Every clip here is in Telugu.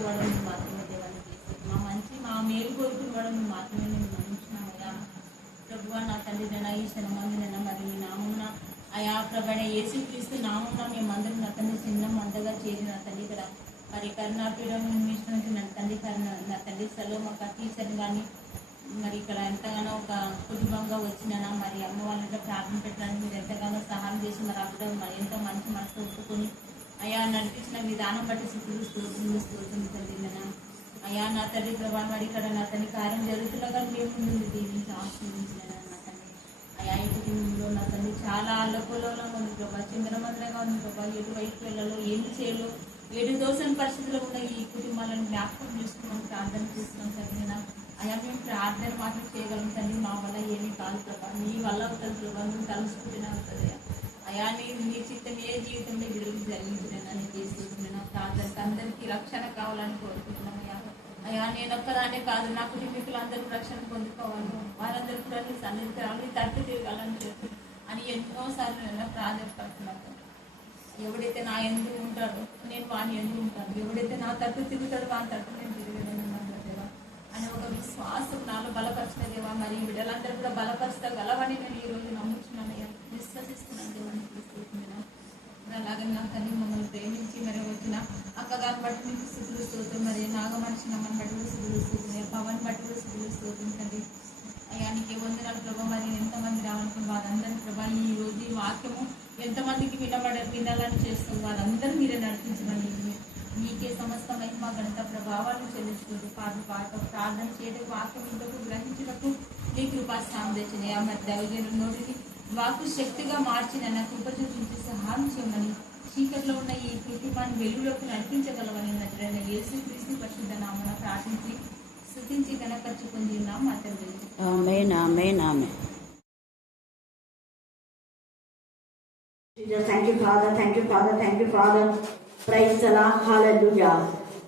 చేసేవాడు నువ్వు మాత్రమే దేవాన్ని చేసి మా మేలు కోరుకునేవాడు నువ్వు మాత్రమే నేను నమ్ముతున్నామయ్యా ప్రభువా. నా తండ్రి నైనా ఈ క్షణమందునైనా మరి మీ నామమున అయా ప్రభైన యేసుక్రీస్తు నామమున మేమందరం నా తండ్రి చిన్న మందగా చేరి నా తండ్రి ఇక్కడ మరి కరుణాపీఠం మిషన్కి నా తండ్రి నా తండ్రి సెలవు మాకు టీచర్ని కానీ మరి ఇక్కడ ఎంతగానో ఒక కుటుంబంగా వచ్చినా మరి అమ్మ వాళ్ళ ప్రార్థన పెట్టడానికి మీరు ఎంతగానో సహాయం చేసి మరి అక్కడ మరి ఎంతో మంచి మనసు ఒప్పుకొని అయా నడిపించిన విధానం బట్టి స్తోత్రం తండ్రి. అయా నా తండ్రి ప్రభా మరి ఇక్కడ నా తండ్రి కార్యం జరుగుతుండగా మేము ముందు దీవించి ఆశీర్వదించిన నా తండ్రి. అయా ఈ కుటుంబంలో నా తండ్రి చాలా అల్లకొల్లోలంగా ఉంది ప్రభా, చిందరమందరగా ఉంది ప్రభా. ఎటువైపు వెళ్ళలో ఏమి చేయాలో ఏడు దోసని పరిస్థితుల్లో ఉన్న ఈ కుటుంబాలను జ్ఞాపకం చేసుకున్నాం, ప్రార్థన చేస్తున్నాం తండ్రి. అయా మేము ప్రార్థన మాత్రం చేయగలం తండ్రి, మా వల్ల ఏమీ కాదు ప్రభా, నీ వల్ల అవుతుంది ప్రభా, మేము తలుసుకుంటూనే అవుతుంది అయా. నీ చిత్తం ఏ జీవితంలో విడుదల జరిగించిన చేస్తున్నాను ప్రార్థనకు అందరికీ రక్షణ కావాలని కోరుకుంటున్నాం అయ్యా. అయ్యా నేను ఒక్కదానే కాదు, నా కుటుంబీకులందరూ రక్షణ పొందుకోవాలి, వారందరూ కూడా నీ సన్నిధిని తట్టు తిరగాలని చెప్పి అని ఎన్నోసార్లు నేను ప్రాధాన్యపడుతున్నాను. ఎవడైతే నా ఎందుకు ఉంటాడో నేను వాని ఎందుకు ఉంటాను, ఎవడైతే నా తట్టు తిరుగుతాడో వాని తట్టు నేను తిరగలేనున్నాను దేవా అని ఒక విశ్వాసం నాలో బలపరిచిన దేవా. మరి బిడ్డలందరూ కూడా బలపరచగలవని నేను ఈరోజు నమ్ముతున్నాను అయ్యా, విశ్వసిస్తున్నాను దేవాన్ని తీసుకుంటున్నాను. అలాగే నా తల్లి మమ్మల్ని ప్రేమించి మరి వచ్చిన అక్కగారిని బట్టి మీకు స్థుతులు స్తోత్రం, మరి నాగమనిషి నమ్మని బట్టి కూడా స్థుతులు స్తోత్రం, పవన్ బట్టి కూడా స్థుతులు స్తోత్రం తండ్రి. అయ్యా నీకే వందనాలు ప్రభా. మరి ఎంతమంది రావాలనుకున్న వారందరి ప్రభా ఈ రోజు ఈ వాక్యము ఎంతమందికి వినాలని చేస్తుంది వారందరూ మీరే నడిపించమని మీకే సమస్త మహిమ గణిత ప్రభావాలు చెల్లించుకుంటూ పాట ప్రార్థన చేయడం వాక్యం ఇంతకు గ్రహించినప్పుడు నీ కృపా స్థానం తెచ్చినాయి. మరి దైవజనుల నోటిని వాకు శక్తిగా మార్చిన నా కృప చూపించి సహాయం చేయమని చీకట్లో ఉన్న ఈ కుటుంబాన్ని వెలుగులోకి నడిపించగలవని నజరైన యేసుక్రీస్తు పరిశుద్ధ నామమున ప్రార్థించి స్తుతించి ఘనపరచుకుంటున్నాం మా తండ్రి. ఆమేన్ ఆమేన్ ఆమేన్. Thank you, Father. Thank you, Father. Thank you, Father. Praise the Lord. Hallelujah.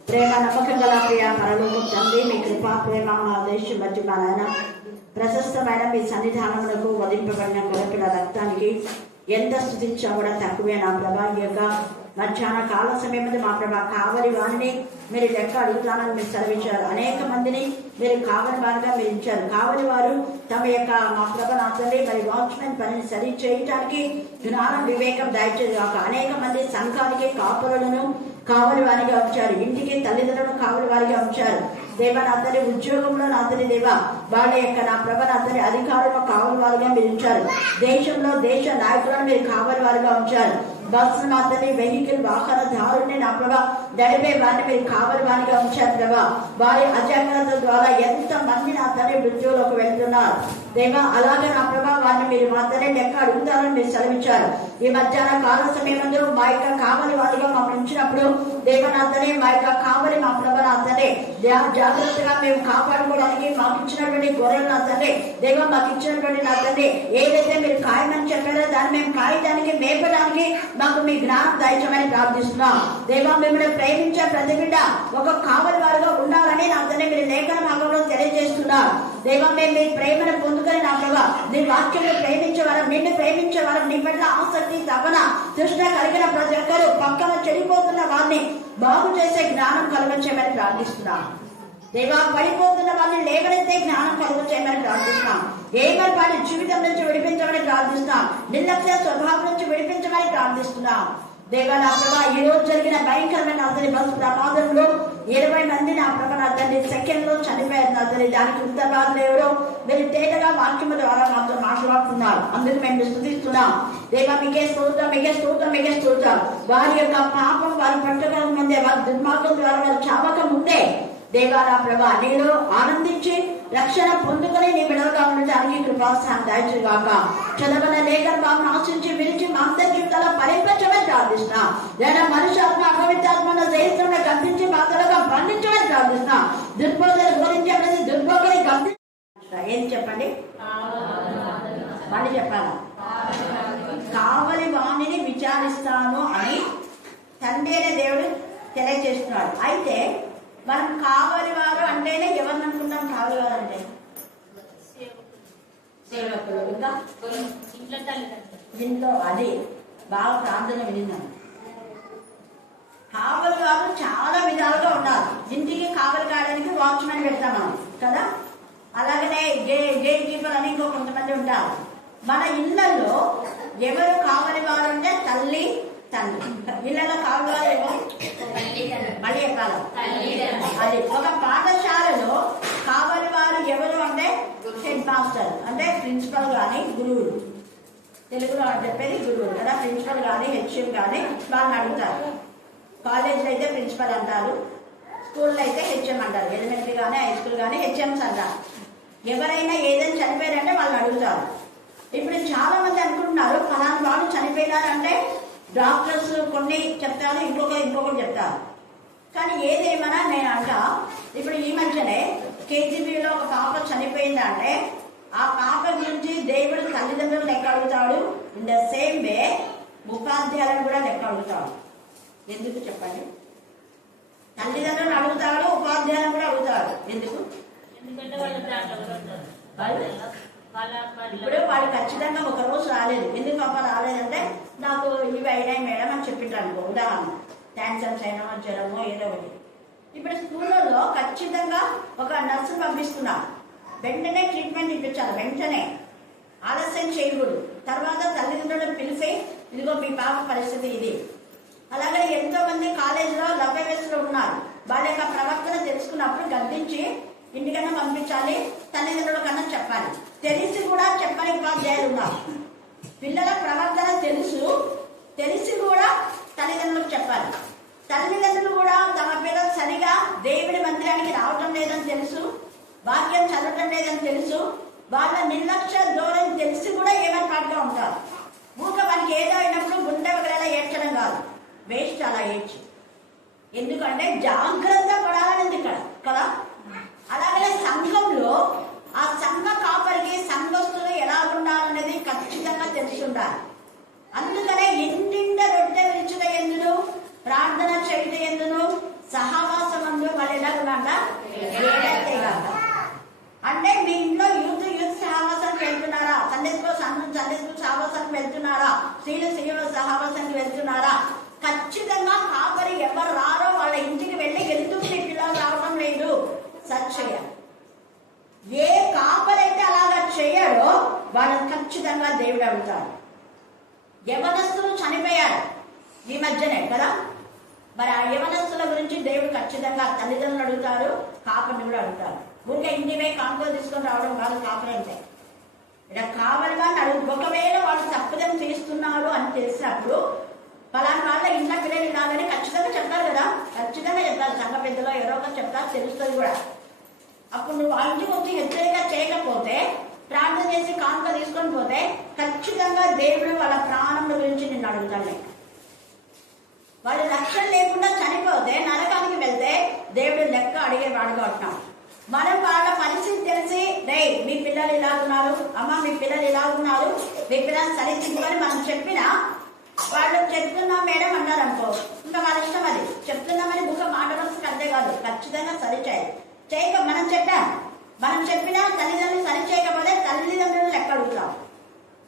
ప్రేమ నమ్మకం గల ప్రియ పరలోకపు తండ్రి, మీ కృప ప్రేమ మా దేశం బట్టి మా నాయన ప్రశస్తమైన మీ సన్నిధానములకు వధింపబడిన గొర్రెపిల్ల రక్తానికి ఎంత స్తుతించా కూడా తక్కువే నా ప్రభా. ఈ యొక్క మధ్యాహ్న కాల సమయం మా ప్రభా కావలి వారిని మీరు లెక్క అడుగుతానని మీరు సెలవించారు. అనేక మందిని మీరు కావలి వారిగా మీరు ఇచ్చారు. కావలి వారు తమ యొక్క మా ప్రభ నాతల్లి మరి వాచ్మెన్ పనిని సరి చేయటానికి జ్ఞానం వివేకం దయచేది కాక అనేక మంది సంఘానికి కాపురులను కావలి వారిగా ఉంచారు, ఇంటికి తల్లిదండ్రులను కావలి వారిగా ఉంచారు దేవ. నా తల్లి ఉద్యోగంలో నా తల్లి దేవ వాళ్ళ యొక్క నా ప్రభ నా తల్లి అధికారులను కావలి వారిగా మీరు ఉంచారు. దేశంలో దేశ నాయకులను మీరు కావలి వారిగా ఉంచారు. బస్సు నా తల్లి వెహికల్ వాహనదారుని నా ప్రభ నడిపే వారిని మీరు కావలి వారిగా ఉంచారు ప్రభా. వారి అజాగ్రత్త ద్వారా ఎంత మంది నా తల్లి మృత్యువులోకి వెళ్తున్నారు దేవ. అలాగే నా ప్రభా వారిని మీరు మా తల్లి లెక్క అడుగుతారని మీరు సెలవించారు. ఈ మధ్యాహ్న కాల సమయంలో మా యొక్క కావలి వారిగా మమ్మల్ని ఉంచినప్పుడు దేవ నా తల్లి మా యొక్క కావలి మా ప్రభ నా తల్లి జాగ్రత్తగా మేము కాపాడుకోవడానికి మాకు ఇచ్చినటువంటి గొర్రెలు నా తండ్రి దేవ, మాకు ఇచ్చినటువంటి నా తండ్రి ఏదైతే మీరు కాయమని చెప్పారో దాన్ని మేము కాయడానికి మేపడానికి మాకు మీ జ్ఞానం దయచమని ప్రార్థిస్తున్నాం దేవ. మిమ్మల్ని ప్రేమించే ప్రతి బిడ్డ ఒక కావలి వారిగా ఉండాలని నా తండ్రి మీరు లేఖన భాగంలో తెలియజేస్తున్నారు దేవ. మేము మీ ప్రేమను పొందుకొని నా ప్రభా నీ వాక్యంలో ప్రేమించేవారు, నిన్ను ప్రేమించేవారు, నీ పట్ల ఆసక్తి తపన తృష్ణ కలిగిన ప్రతి ఒక్కరు పక్కన చెడిపోతున్న వారిని బాగు చేసే జ్ఞానం కలుగచేయమని ప్రార్థిస్తున్నాం దేవా. పడిపోతున్న వారిని లేవనెత్తే జ్ఞానం కలుగచేయమని ప్రార్థిస్తున్నాం. ఏమర్పాటి జీవితం నుంచి విడిపించమని ప్రార్థిస్తున్నాం. నిర్లక్ష్య స్వభావం నుంచి విడిపించమని ప్రార్థిస్తున్నాం దేవా. నా ప్రభా ఈ రోజు జరిగిన భయంకరమైన అతని బస్సు ప్రమాదంలో 20 మంది నా ప్రభ నా తండ్రి సెకండ్ లో చనిపోయారు నా తండ్రి. దానికి ఉత్తరవాదులు ఎవరో మీరు తేటగా వాక్యము ద్వారా మాతో మాట్లాడుతున్నారు. అందుకు మేము స్తుతిస్తున్నాం దేవా. మీకే స్తోత్రం, మీకే స్తోత్రం, మీకే స్తోత్రం. వారి యొక్క పాపం వారు పట్టక ముందే, వారి దుర్మార్గం ద్వారా వారు చావక ముందే దేవా నా ప్రభా నీలో ఆనందించి రక్షణ పొందుకొని నీ బిడలుగా ఉండటానికి కృపాస్థానం దయచేగాక. చదవన లేఖన భావం ఆశించి విరిచి మా అందరి జీవితాల ఫలించమని ప్రార్థిస్తున్నా. లేదా మనుషాత్మ అపవిత్రాత్మను జయిస్తున్న గర్భించి మాతలుగా బంధించమని ప్రార్థిస్తున్నా. దుర్బోధన గురించి ప్రతి దుర్భోగని గర్భించ ఏం చెప్పండి మళ్ళీ చెప్పాలా? కావలి వాణిని విచారిస్తాను అని తండ్రి అనే దేవుడు తెలియజేస్తున్నాడు. అయితే మనం కావలి వారు అంటేనే ఎవరిని అనుకుంటాం? కావలి వారు అంటే సేవకులు, ఇంకా ఇంట్లో అది బాగా ప్రార్థన విన్నాను. కావలి వారు చాలా విధాలుగా ఉన్నారు. ఇంటికి కావలి కాయడానికి వాచ్మెన్ పెడతాం మనం కదా. అలాగనే గేట్ కీపర్ అని ఇంకో కొంతమంది ఉంటారు. మన ఇళ్లలో ఎవరు కావలి వారు అంటే తల్లి తండ్రి. ఇళ్లలో కావలి వారు ఎవరు? మళ్ళీ ఎక్కాలి. అది ఒక పాఠశాలలో కావలి వారు ఎవరు అంటే హెడ్ మాస్టర్ అంటే ప్రిన్సిపల్ కానీ గురువులు. తెలుగులో చెప్పేది గురువులు కదా. ప్రిన్సిపల్ కానీ హెచ్ఎం కానీ వాళ్ళని అడుగుతారు. కాలేజీలో అయితే ప్రిన్సిపల్ అంటారు, స్కూల్లో అయితే హెచ్ఎం అంటారు. ఎలిమెంటరీ కానీ హై స్కూల్ కానీ హెచ్ఎంస్ అంటారు. ఎవరైనా ఏదైనా చనిపోయారంటే వాళ్ళని అడుగుతారు. ఇప్పుడు చాలా మంది అనుకుంటున్నారు ఫలానా వాళ్ళు చనిపోయినారంటే డాక్టర్స్ కొన్ని చెప్తారు, ఇంకొకటి చెప్తారు. కానీ ఏదేమన్నా నేను అంట, ఇప్పుడు ఈ మధ్యనే కేజీబీలో ఒక పాప చనిపోయిందంటే ఆ పాప గురించి దేవుడు తల్లిదండ్రులు లెక్క అడుగుతాడు. ఇన్ ద సేమ్ వే ఉపాధ్యాయులను కూడా లెక్క అడుగుతాడు. ఎందుకు చెప్పండి? తల్లిదండ్రులను అడుగుతాడు, ఉపాధ్యాయులను కూడా అడుగుతాడు. ఎందుకు? ఎందుకంటే ఇప్పుడు వాళ్ళు ఖచ్చితంగా ఒక రోజు రాలేదు. ఎందుకు పాప రాలేదంటే నాకు ఇవి అయినాయి మేడం అని చెప్పింటారు అనుకో. ఉదాహరణ క్యాన్సర్స్ అయినా జ్వరమో ఏదో ఒకటి. ఇప్పుడు స్కూళ్ళలో ఖచ్చితంగా ఒక నర్సు పంపిస్తున్నారు. వెంటనే ట్రీట్మెంట్ ఇప్పించాలి. వెంటనే ఆలస్యం చేయకూడదు. తర్వాత తల్లిదండ్రులను పిలిచి ఇదిగో మీ పాప పరిస్థితి ఇది. అలాగే ఎంతో మంది కాలేజీలో లవ్ వయసులో ఉన్నారు. వాళ్ళ యొక్క ప్రవర్తన తెలుసుకున్నప్పుడు గద్దించి ఇంటికన్నా పంపించాలి, తల్లిదండ్రుల కన్నా చెప్పాలి. తెలిసి కూడా చెప్పని ఉపాధ్యాయులు ఉన్నారు. పిల్లల ప్రవర్తన తెలిసి కూడా తల్లిదండ్రులకు చెప్పాలి. తల్లిదండ్రులు కూడా తమ పిల్లలు సరిగా దేవుడి మందిరానికి రావటం లేదని తెలుసు, వాక్యం చదవటం లేదని తెలుసు, వాళ్ళ నిర్లక్ష్య ధోరణి తెలిసి కూడా ఏమని ఉంటారు. ఊక మనకి ఏదో అయినప్పుడు గుండె వగలేలా ఏడ్చడం కాదు, వేస్ట్ అలా ఏడ్చి. ఎందుకంటే జాగ్రత్త పడాలనేది ఇక్కడ కదా. అలాగే సంఘంలో ఆ సంఘ కాపరికి సంఘస్థులు ఎలా ఉండాలనేది ఖచ్చితంగా తెలిసి ఉండాలి. అందుకనే ఇంటింట రొట్టె విరుచుట ఎందును, ప్రార్థన చేయుట ఎందును, సహవాసమందు వాళ్ళు ఎలా ఉన్నాడ అంటే మీ ఇంట్లో యూత్ సహవాసానికి వెళ్తున్నారా, సండే స్కూల్ సహవాసానికి వెళ్తున్నారా, స్త్రీలు సహవాసానికి వెళ్తున్నారా? ఖచ్చితంగా కాపరి ఎవరు రారో వాళ్ళ ఇంటికి వెళ్ళి ఎందుకు మీ పిల్లలు రావడం లేదు సర్చ్ చేయాలి. ఏ కాపరైతే అలాగా చేయడో వాళ్ళని ఖచ్చితంగా దేవుడు అడుగుతాడు. యవనస్తులు చనిపోయారు ఈ మధ్యనే కదా. మరి ఆ యవనస్తుల గురించి దేవుడు ఖచ్చితంగా తల్లిదండ్రులు అడుగుతారు, కాపరిని కూడా అడుగుతారు. ఊరికే ఇంటివే కాంకో తీసుకొని రావడం కాదు కాపరి అంటే. ఇక్కడ కావాలి కానీ అడుగు. ఒకవేళ వాళ్ళు తప్పుదం చేస్తున్నారు అని తెలిసినప్పుడు పలానా వాళ్ళ ఇంట్లో పిల్లలు ఇలాగని ఖచ్చితంగా చెప్తారు కదా. ఖచ్చితంగా చెప్తారు. సంఘ పెద్దలో ఎవరో ఒకరు చెప్తారు, తెలుస్తుంది కూడా. అప్పుడు నువ్వు వాళ్ళ ఇంటికి వచ్చి హెచ్చరిక చేయకపోతే, ప్రార్థన చేసి కానుక తీసుకొని పోతే ఖచ్చితంగా దేవుడు వాళ్ళ ప్రాణం గురించి నిన్ను అడుగుతాడు. వాళ్ళు రక్షణ లేకుండా చనిపోతే నరకానికి వెళ్తే దేవుడు లెక్క అడిగేవాడుగా ఉంటున్నాం. మనం వాళ్ళ పరిస్థితి తెలిసి మీ పిల్లలు ఇలా ఉన్నారు, అమ్మ మీ పిల్లలు ఇలా ఉన్నారు, మీ పిల్లలు సరిదిద్దుకొని మనం చెప్పినా వాళ్ళు చెప్తున్నాం మేడం అన్నారు అనుకో, ఇంకా వాళ్ళ ఇష్టం. అది చెప్తున్నామని ముఖం మాట వరుసకు అంతే కాదు, ఖచ్చితంగా సరి చేయక మనం చెప్పినా తల్లిదండ్రులు సరి చేయకపోతే తల్లిదండ్రులు లెక్క అడుగుతాం.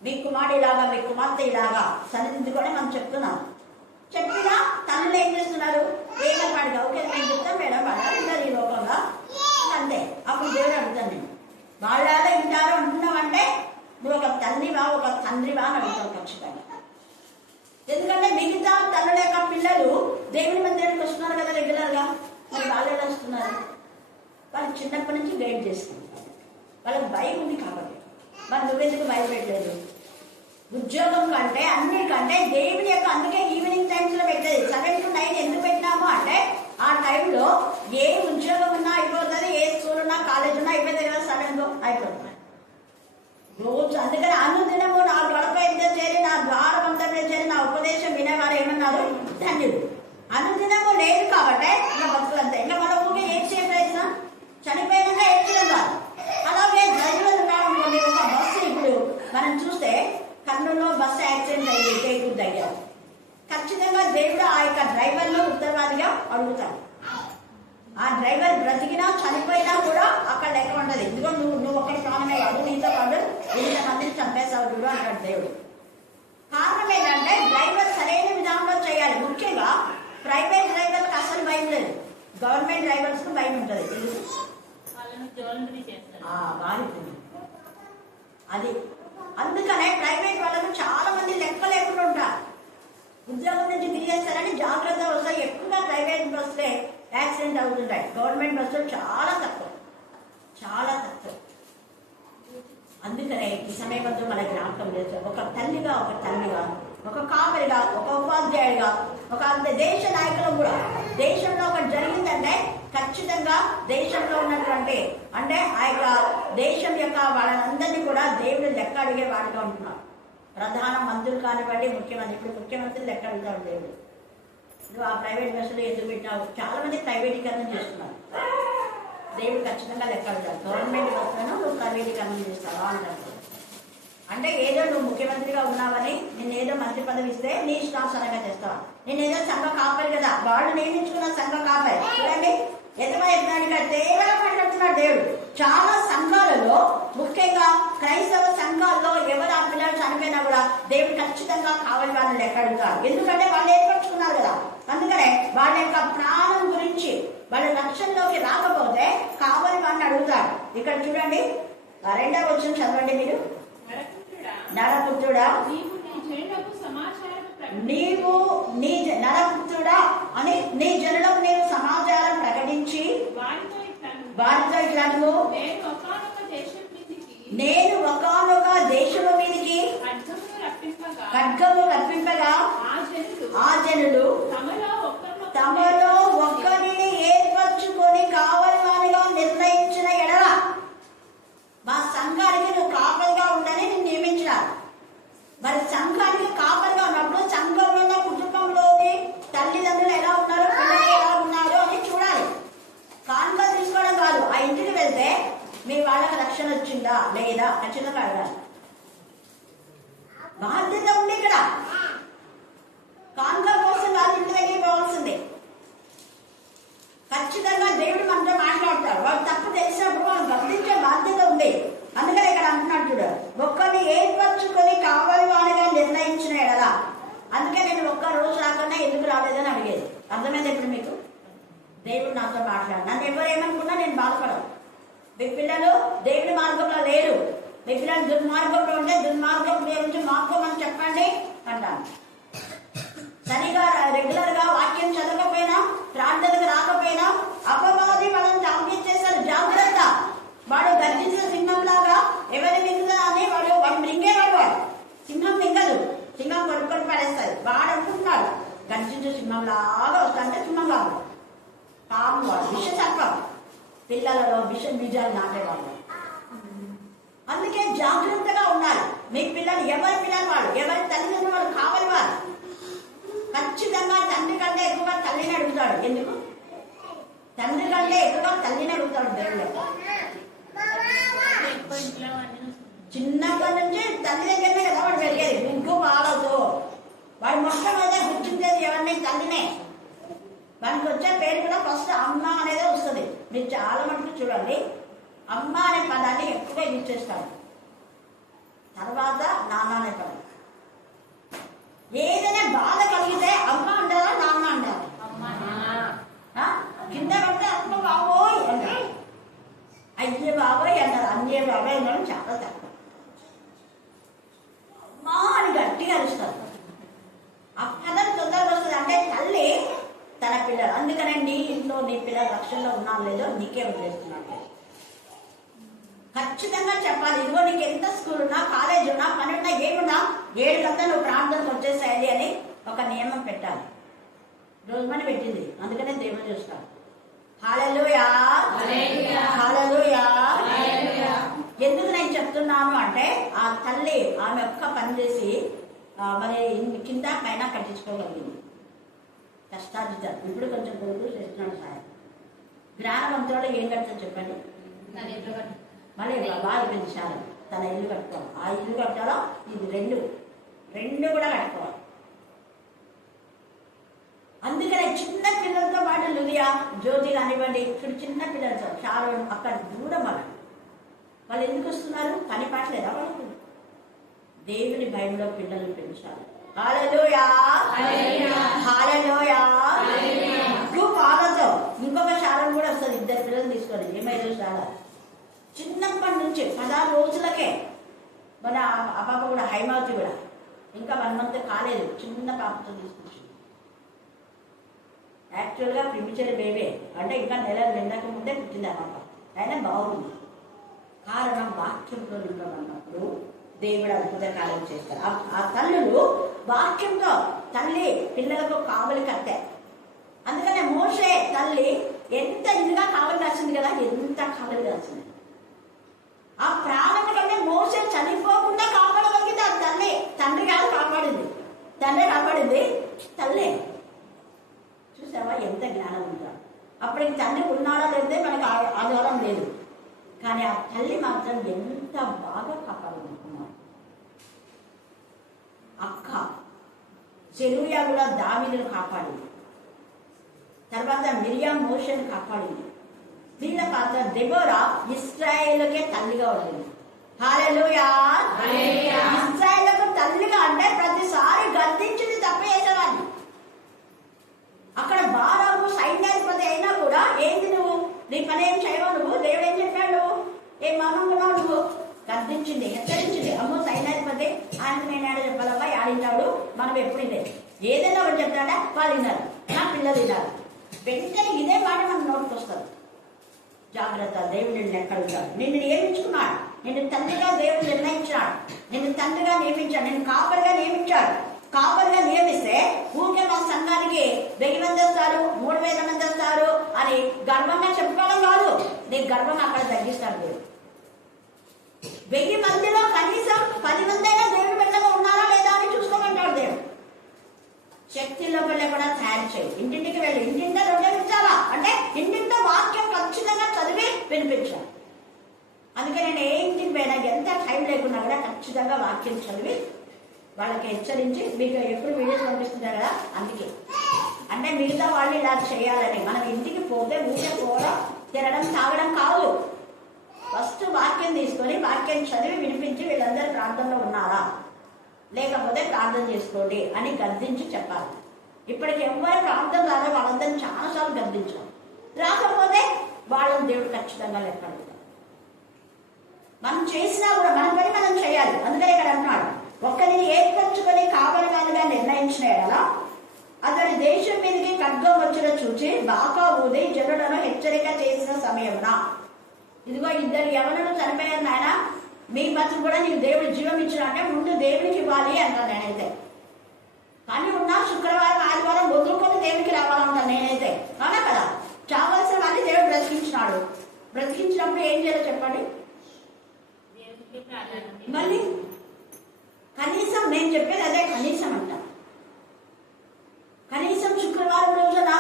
మీ కుమారుడు ఇలాగా, మీ కుమార్తె ఇలాగా సరిదిద్దుకొని మనం చెప్తున్నాం. చెప్పినా తల్లులు ఏం చేస్తున్నారు? ఏమన్నాడుగా ఓకే నేను చెప్తాను మేడం వాళ్ళు ఉంటారు ఈ లోకంగా అంతే. అప్పుడు దేవుడు అడుగుతాను నేను వాళ్ళ ఇంటారు అంటున్నావంటే నువ్వు ఒక తల్లివా ఒక తండ్రివా అని అడుగుతావు ఖచ్చితంగా. ఎందుకంటే మిగతా తల్లుల యొక్క పిల్లలు దేవుని మందిరానికి వస్తున్నారు కదా రెగ్యులర్గా. మరి వాళ్ళు ఎలా వస్తున్నారు? వాళ్ళు చిన్నప్పటి నుంచి గైడ్ చేసుకుంటారు. వాళ్ళకి భయం ఉంది కాబట్టి. మరి నువ్వెందుకు భయపెట్టలేదు? ఉద్యోగం కంటే అన్నిటికంటే దేవుని యొక్క, అందుకే ఈవినింగ్ టైమ్స్ లో పెట్టేది 7 to 9 ఎందుకు పెట్టినాము అంటే ఆ టైంలో ఏ ఉద్యోగం ఉన్నా అయిపోతుంది, ఏ స్కూల్ ఉన్నా కాలేజ్ ఉన్నా అయిపోతుంది కదా. 7 అయిపోతుంది రోజు. అందుకని అనుదినము నా గడప ఎంత చేరి నా ద్వారం అంతా చేరి నా ఉపదేశం వినేవారు ఏమన్నారు? ధన్యుడు. అనుదినము లేదు కాబట్టి నా భక్తులంతా ఇంకా మన ఊరికే ఏం చేయడం చనిపోయినాక ఏడ్చడం కాదు. అలాగే డ్రైవర్ ఉన్నాడు అనుకోండి, ఒక బస్సు ఇప్పుడు మనం చూస్తే కర్నూలులో బస్సు యాక్సిడెంట్ అయ్యింది టేకూర్ దగ్గర. ఖచ్చితంగా దేవుడు ఆ యొక్క డ్రైవర్ను ఉత్తరవాదిగా అడుగుతాడు. ఆ డ్రైవర్ బ్రతికినా చనిపోయినా కూడా అక్కడ లెక్క ఉండదు. ఎందుకో నువ్వు ఒకటి ప్రాణమే కాదు, నీతో పాటు 8 మందిని చంపేశావు చూడు అంటాడు దేవుడు. కారణం ఏంటంటే డ్రైవర్ సరైన విధానంలో చేయాలి. ముఖ్యంగా ప్రైవేట్ డ్రైవర్లకు అసలు భయం లేదు, గవర్నమెంట్ డ్రైవర్స్కి భయం ఉంటుంది. వాళ్ళని జోలరీ చేస్తారు. అది అందుకనే ప్రైవేట్ వాళ్ళకు చాలా మంది లెక్క లేకుండా ఉంటారు. ఉద్యోగం నుంచి తిరిగేస్తారని జాగ్రత్త వస్తాయి. ఎక్కువగా ప్రైవేట్ బస్సులే యాక్సిడెంట్ అవుతుంటాయి. గవర్నమెంట్ బస్సులు చాలా తక్కువ. అందుకనే ఈ సమయంలో మన జ్ఞాపకం చేస్తారు. ఒక తల్లిగా, ఒక కాపరిగా, ఒక ఉపాధ్యాయుడిగా, ఒక దేశ నాయకులు కూడా దేశంలో ఒకటి జరిగిందంటే ఖచ్చితంగా దేశంలో ఉన్నటువంటి అంటే ఆ యొక్క దేశం యొక్క వాళ్ళందరినీ కూడా దేవుడు లెక్క అడిగే వాడిగా ఉంటున్నారు. ప్రధాన మంత్రులు కానివ్వండి, ముఖ్యమంత్రి, ఇప్పుడు ముఖ్యమంత్రి లెక్క అడుగుతాడు దేవుడు. నువ్వు ఆ ప్రైవేట్ బస్సులు ఎందుకు పెట్టావు? చాలా మంది ప్రైవేటీకరణ చేస్తున్నారు. దేవుడు ఖచ్చితంగా లెక్క అడుగుతాడు. గవర్నమెంట్ బస్సులను నువ్వు ప్రైవేటీకరణ చేస్తావా అంటారు. అంటే ఏదో నువ్వు ముఖ్యమంత్రిగా ఉన్నావని నిన్నేదో మంత్రి పదవి ఇస్తే నీ ఇష్టానుసారంగా చేస్తావా? నేనేదో సంఘ కాపరి కదా, వాళ్ళు నియమించుకున్న సంఘ కాపరి. చూడండి ఎదుమైనా తేడా మాట్లాడుతున్నాడు దేవుడు. చాలా సంఘాలలో, ముఖ్యంగా క్రైస్తవ సంఘాల్లో ఎవరు ఆ పిల్లలు చనిపోయినా కూడా దేవుడు ఖచ్చితంగా కావలి వాళ్ళని లెక్క అడుగుతారు. ఎందుకంటే వాళ్ళు ఏర్పరచుకున్నారు కదా. అందుకనే వాళ్ళ యొక్క ప్రాణం గురించి వాళ్ళ లక్ష్యంలోకి రాకపోతే కావలి వాళ్ళని అడుగుతారు. ఇక్కడ చూడండి 2వ వచనం చదవండి మీరు. నరపుత్రుడా, నీవు నీ నరపుత్రుడా అని నీ జనులకు నీవు సమాచారం ప్రకటించి వారితో ఇట్లాను, నేను ఒకానొక దేశము మీదికి ఖడ్గము రప్పింపగా ఆ జనులు తమలో ఒక్కరిని ఏర్పరచుకొని కావలి వారిగా నిర్ణయించిన ఎడల మా సంఘానికి నువ్వు కాపరిగా ఉండని నేను నియమించినారు. మరి సంఘానికి కాపరిగా ఉన్నప్పుడు సంఘంలో ఉన్న కుటుంబంలోని తల్లిదండ్రులు ఎలా ఉన్నారు, పిల్లలు ఎలా ఉన్నారు అని చూడాలి. కానుక తీసుకోవడం కాదు. ఆ ఇంటికి వెళ్తే మీ వాళ్ళకి రక్షణ వచ్చిందా లేదా ఖచ్చితంగా అడగాలి. బాధ్యత ఉంది ఇక్కడ. కానుక కోసం వాళ్ళ ఇంటి దగ్గరికి పోవాల్సిందే. ఖచ్చితంగా దేవుడు మనతో మాట్లాడతాడు. వాళ్ళు తప్పు తెలిసినప్పుడు వాళ్ళు గమనించే బాధ్యత ఉంది. అందుకని ఇక్కడ అంటున్నాడు చూడు, ఒక్కరిని ఏర్పరచుకొని కావాలి వారిగా నిర్ణయించిన ఎడలా. అందుకే నేను ఒక్క రోజు రాకుండా ఎందుకు రాలేదని అడిగేది. అర్థమైంది ఇప్పుడు మీకు? దేవుడు నాతో మాట్లాడు. నన్ను ఎవరు ఏమనుకున్నా నేను బాధపడను. మీ పిల్లలు దేవుడి మార్గంలో లేరు, మీ పిల్లలు దుర్మార్గంలో ఉంటే దుర్మార్గం గురించి మార్గం చెప్పండి అంటాను. సరిగా రెగ్యులర్ గా వాక్యం చదవకపోయినా, ప్రార్థనకు రాకపోయినా అపవాది మనం చాపించేశారు. జాగ్రత్త. వాడు గర్జించిన సింహం లాగా ఎవరి మింగుదా అని వాడు మింగేవాడు. వాడు సింహం మింగదు, సింహం కొడుకొని పడేస్తుంది. వాడు అనుకుంటున్నాడు గర్జించిన సింహం లాగా వస్తుంటే సింహం కాదు, పాము. వాడు విష సర్పం. పిల్లలలో విష బీజాలు నాటేవాడు. అందుకే జాగ్రత్తగా ఉండాలి. మీ పిల్లలు ఎవరి పిల్లలు వాళ్ళు, ఎవరి తల్లిదండ్రులు వాళ్ళు కావాలి. వారు ఖచ్చితంగా తండ్రి కంటే ఎక్కువగా తల్లిని అడుగుతాడు. ఎందుకు? తండ్రి కంటే ఎక్కువగా తల్లిని అడుగుతాడు దేవుడు. చిన్నప్పటి నుంచి తల్లి దగ్గరనే కదా వాడు పెరిగేది. ఇంకో బాలతో వాడు మొత్తం అదే గుర్తించేది ఎవరిని? తల్లినే. వానికి వచ్చే పేరు కూడా ఫస్ట్ అమ్మ అనేదే వస్తుంది. మీరు చాలా మటుకు చూడండి, అమ్మ అనే పదాన్ని ఎక్కువగా యూజ్ చేస్తాడు. తర్వాత నాన్న అనే పదం. ఏదైనా బాధ కలిగితే అమ్మ అంటారా నాన్న అంటారా? కింద పడితే అమ్మ బాబోయ్ అంటారు, అయ్యే బాబోయ్ అంటారు. అన్నే బాబోయ్ అనడం చాలా తక్కువ. అమ్మా అని గట్టిగా అరుస్తారు. ఆ పదం తొందరగా వస్తుంది. అంటే తల్లి తన పిల్లలు. అందుకనే నీ ఇంట్లో నీ పిల్లలు రక్షణలో ఉన్నా లేదో నీకే వదిలేస్తున్నాడు. ఖచ్చితంగా చెప్పాలి. ఇదిగో నీకు ఎంత స్కూల్ ఉన్నా, కాలేజ్ ఉన్నా, పని ఉన్నా, ఏమున్నా 7 గంటలు నువ్వు ప్రార్థనకు వచ్చేసేయాలి అని ఒక నియమం పెట్టాలి. రోజు పని పెట్టింది. అందుకనే దేవుడు చూస్తాడు. హల్లెలూయా, హల్లెలూయా. ఎందుకు నేను చెప్తున్నాను అంటే ఆ తల్లి ఆమె ఒక్క పని చేసి మరి కింద పైన కట్టించుకోగలిగింది. కష్టార్జితం. ఇప్పుడు కొంచెం కొడుకు చేస్తున్నాడు సాయం. జ్ఞానవంతుడు ఏం కడతాడు చెప్పండి? మళ్ళీ బాగా అయిపోయింది చాలా. తన ఇల్లు కట్టుకోవాలి. ఆ ఇల్లు కట్టాలో ఇది రెండు కూడా కట్టుకోవాలి. అందుకనే చిన్న పిల్లలతో పాటు లుదియా, జ్యోతి కానివ్వండి, ఇప్పుడు చిన్న పిల్లలతో చాలా అక్కడ దూరం వాళ్ళు ఎందుకు వస్తున్నారు? పని పాటలేదా వాళ్ళకు? దేవుని భయంలో పిల్లల్ని పెంచాలి. హల్లెలూయా హల్లెలూయా. పాలతో ఇంకొక శాలం కూడా వస్తుంది. 2 పిల్లలు తీసుకొని ఏమైనా శాల చిన్నప్పటి నుంచి 16 రోజులకే మన ఆ పాప కూడా హైమావతి కూడా ఇంకా 1 month కాలేదు, చిన్న పాపతో తీసుకొచ్చింది. యాక్చువల్గా ప్రిమిచర్ బేబీ అంటే ఇంకా నెల నిండక ముందే పుట్టింది ఆ పాప. అయినా బాగుంది. కారణం వాక్యంతో నింపబడినప్పుడు దేవుడు అద్భుత కార్యం చేస్తారు. ఆ తల్లులు వాక్యంతో తల్లి పిల్లలకు కావలి కట్టే. అందుకనే మోషే తల్లి ఎంత ఇదిగా కావలి కాసింది కదా, ఎంత కావలి కాసింది. ఆ ప్రాణం కంటే మోసే చనిపోకుండా కాపాడగలిగింది ఆ తల్లి. తండ్రి కాదు కాపాడింది, తండ్రి కాపాడింది తల్లే. చూసావా ఎంత జ్ఞానం ఉందా. అప్పుడు తండ్రి ఉన్నాడా లేదే మనకు ఆధారం లేదు, కానీ ఆ తల్లి మాత్రం ఎంత బాగా కాపాడుకుంటున్నాడు. అక్క సెరూయా కూడా దావీదును కాపాడింది. తర్వాత మిరియాం మోషేను కాపాడింది. వీళ్ళ పాత్ర దెబోరా ఇశ్రాయేలుకే తల్లిగా ఉండింది. హల్లెలూయా. ఇశ్రాయేలుకు తల్లిగా అంటే ప్రతిసారి గద్దించింది తప్పేసేవాడిని. అక్కడ బారాకు సైన్యాధిపతి అయినా కూడా ఏంది నువ్వు నీ పని ఏం చేయవు, నువ్వు దేవుడు ఏం చెప్పాడు, ఏం మౌనంగా నువ్వు గద్దించింది, హెచ్చరించింది. అమ్మో సైన్యాధిపతి ఆయనకు నేను ఏడ చెప్పాలబ్బా, ఆడింటాడు, మనం ఎప్పుడు ఇదే ఏదైనా ఒకటి చెప్తాడా వాళ్ళు విన్నారు, నా పిల్లలు విన్నారు. వెంటనే ఇదే మాట మనం నోటికి వస్తుంది. జాగ్రత్త, దేవుడు నిన్ను ఎక్కడ ఉంటాడు, నిన్ను నియమించుకున్నాడు, నిన్ను తండ్రిగా దేవుడు నిర్ణయించాడు, నిన్ను తండ్రిగా నియమించాడు, నిన్ను కాపరిగా నియమించాడు. కాపరిగా నియమిస్తే ఊరికే మా సంఘానికి 1000 మంది వస్తారు, 3000 మంది వస్తారు అని గర్వంగా చెప్పుకోవడం కాదు. నీకు గర్వంగా అక్కడ తగ్గిస్తాడు దేవుడు. 1000 మందిలో కనీసం 10 మంది అయినా దేవుడు బిడ్డగా ఉన్నారా లేదా అని చూసుకోమంటాడు దేవుడు. శక్తిలో వెళ్ళి కూడా తయారు చేయి. ఇంటింటికి వెళ్ళి ఇంటింటా వినిపించాలా అంటే ఇంటింటో వాక్యం ఖచ్చితంగా చదివి వినిపించాలి. అందుకే నేను ఏ ఇంటికి పోయినా ఎంత టైం లేకున్నా కూడా ఖచ్చితంగా వాక్యం చదివి వాళ్ళకి హెచ్చరించి, మీకు ఎప్పుడు వీడియోస్ పంపిస్తున్నారు కదా అందుకే, అంటే మిగతా వాళ్ళు ఇలా చేయాలని. మనం ఇంటికి పోతే ఊరికే పోవడం, తినడం, తాగడం కాదు. ఫస్ట్ వాక్యం తీసుకొని వాక్యం చదివి వినిపించి వీళ్ళందరూ ప్రార్థనలో ఉన్నారా లేకపోతే ప్రార్థన చేసుకోండి అని గద్దించి చెప్పాలి. ఇప్పటికి ఎవరు ప్రార్థన రాదో వాళ్ళందరినీ చాలాసార్లు గద్దించాలి. రాకపోతే వాళ్ళని దేవుడు ఖచ్చితంగా లెక్కడుతాడు. మనం చేసినా కూడా మన పని మనం చేయాలి. అందుకని ఇక్కడ అంటున్నాడు, ఒక్కరిని ఏర్పరచుకొని కావలగానుగా నిర్ణయించిన ఎడల అతడి దేశం మీదకి ఖడ్గం వచ్చిన చూచి బాకా ఊది జనులను హెచ్చరిక చేసిన సమయమున, ఇదిగో 2 యవనులు చనిపోయారు నాయన, మీ బతుకు కూడా నీకు దేవుడు జీవం ఇచ్చిన అంటే ముందు దేవునికి ఇవ్వాలి అంటాను నేనైతే. కానీ ఉన్నా శుక్రవారం ఆదివారం వదులుకొని దేవునికి రావాలంటాను నేనైతే. అవునా కదా, చావాల్సిన వాడిని దేవుడు బ్రతికించినాడు. బ్రతికించినప్పుడు ఏం చేయాలో చెప్పండి. మళ్ళీ కనీసం నేను చెప్పేది అదే, కనీసం అంట. కనీసం శుక్రవారం రోజున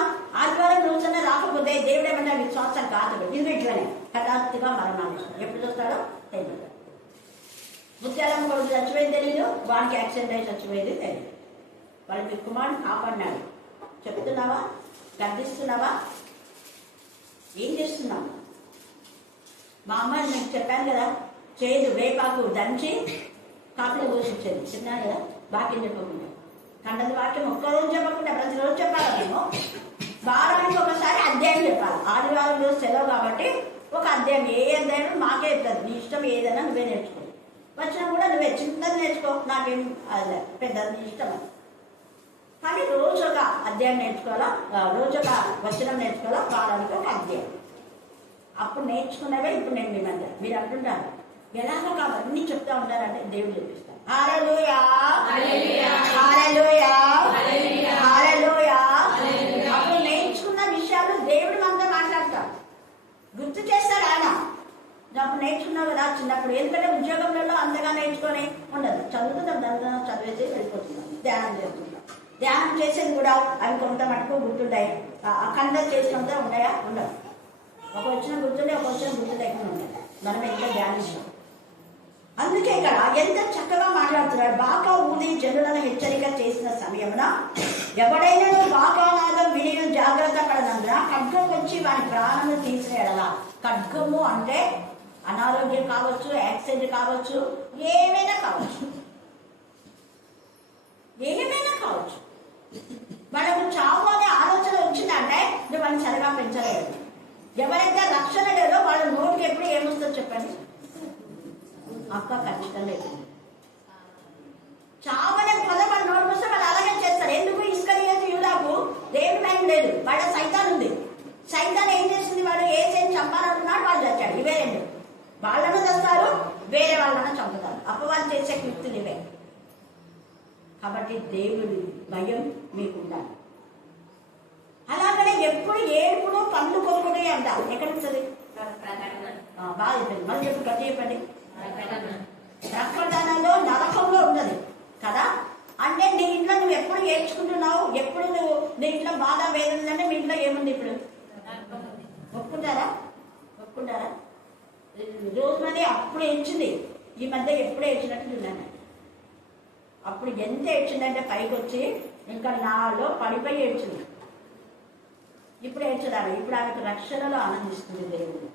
ఆదివారం రోజున రాకపోతే దేవుడు ఏమన్నా విశ్వాసం కాదు. ఇది ఇట్లనే హఠాత్తుగా మరణాలు ఎప్పుడు చూస్తాడో తెలియదు. ముత్యాలమ్మ కొడుకు చచ్చిపోయింది తెలీదు, వానికి యాక్సిడెంట్ అయి చచ్చిపోయింది తెలియదు. వాళ్ళకి కుమారుడు కాపాడినాడు. చెప్తున్నావా, గర్దిస్తున్నావా, ఏం చేస్తున్నావు? మా అమ్మ నేను చెప్పాను కదా, చేదు వేపాకు దంచి కాపులో పోషించేది. చిన్నా కదా, వాక్యం చెప్పకుండా, కంటది వాక్యం ఒక్కరోజు చెప్పకుండా ప్రతిరోజు చెప్పాలి. మేము వారానికి ఒకసారి అధ్యాయం చెప్పాలి. ఆదివారం రోజు సెలవు కాబట్టి ఒక అధ్యాయం, ఏ అధ్యాయం మాకే చెప్తుంది. నీ ఇష్టం ఏదైనా నువ్వే నేర్చుకో, వచ్చినా కూడా నువ్వే చిన్నది నేర్చుకో, నాకేం అదే పెద్దది నీ ఇష్టం. కానీ రోజు ఒక అధ్యాయం నేర్చుకోవాలా, రోజు ఒక వచనం నేర్చుకోవాలా, వారానికి ఒక అధ్యాయం. అప్పుడు నేర్చుకున్నవే ఇప్పుడు నేను మీ మధ్య. మీరు అంటుంటారు ఎలాగో కావన్నీ చెప్తా ఉంటారంటే దేవుడు చెప్పిస్తాను. హల్లెలూయా హల్లెలూయా హల్లెలూయా. అప్పుడు నేర్చుకున్న విషయాలు దేవుడు మనతో మాట్లాడతాడు, గుర్తు చేస్తాడు ఆయన. అప్పుడు నేర్చుకున్నావు కదా చిన్నప్పుడు. ఎందుకంటే ఉద్యోగంలో అంతగా నేర్చుకొని ఉండదు, చదువుతున్నాం దాంట్లో చదివేసి వెళ్ళిపోతున్నాం. ధ్యానం చేస్తున్నాం, ధ్యానం చేసేది కూడా అవి కొంత మటుకు గుర్తుంటాయి. కండక్ట్ చేసినంత ఉన్నాయా, ఉండవు. ఒక వచ్చిన గుర్తుండే, ఒక వచ్చిన గుర్తు లేకుండా ఉంటాయి. మనం ఎంత ధ్యానించాం. అందుకే ఇక్కడ ఎంత చక్కగా మాట్లాడుతున్నాడు. బాకా ఊది జనులను హెచ్చరిక చేసిన సమయమున ఎవడైనా బాకానాదం విని జాగ్రత్త పడనందున ఖడ్గం వచ్చి వాని ప్రాణము తీసిన ఎడల. ఖడ్గము అంటే అనారోగ్యం కావచ్చు, యాక్సిడెంట్ కావచ్చు, ఏమైనా కావచ్చు. ఏమైనా కావచ్చు. వాళ్ళకు చావు అనే ఆలోచన వచ్చిందంటే నువ్వు వాళ్ళని సరిగా పెంచలేదు. ఎవరైతే రక్షణ లేదో వాళ్ళ నోటికి ఎప్పుడు ఏమొస్తుందో చెప్పండి, అక్క ఖచ్చితంగా లేదు. చావు అనే పదం వాళ్ళ నోటికి వస్తే వాళ్ళు అలాగే చేస్తారు. ఎందుకు? ఇస్కరియోతు యూదాకు దేవుడి మైండ్ లేదు, వాళ్ళ సైతాన్ ఉంది. సైతాన్ ఏం చేస్తుంది? వాడు ఏసేని చంపాలనుకున్నాడు, వాళ్ళు చచ్చాడు. ఇవే రెండు, వాళ్ళను తెస్తారు, వేరే వాళ్ళను చంపుతారు. అపవాదం చేసే కీర్తులు ఇవే. కాబట్టి దేవుడి భయం మీకు ఉండాలి. అలాగనే ఎప్పుడు ఏడుపుడు పండ్లు కొనుక్కునే అంటారు. ఎక్కడ ఉంటుంది? బాగా చెప్పండి, మళ్ళీ చెప్పి గట్టి చెప్పండి. ప్రకటనలో నరకంలో ఉన్నది కదా. అంటే నీ ఇంట్లో నువ్వు ఎప్పుడు ఏడ్చుకుంటున్నావు, ఎప్పుడు నువ్వు నీ ఇంట్లో బాధ వేదన ఉందంటే మీ ఇంట్లో ఏముంది? ఇప్పుడు ఒప్పుకుంటారా? ఒప్పుకుంటారా? రోజు మంది అప్పుడు ఏడ్చింది, ఈ మధ్య ఎప్పుడు ఏడ్చినట్టు చూడండి. అప్పుడు ఎంత ఏడ్చిందంటే పైకి వచ్చి ఇంకా నాలో పడిపోయి ఏడ్చింది. ఇప్పుడు ఏడ్చదాడు. ఇప్పుడు ఆమెకు రక్షణలో ఆనందిస్తుంది దేవుడు.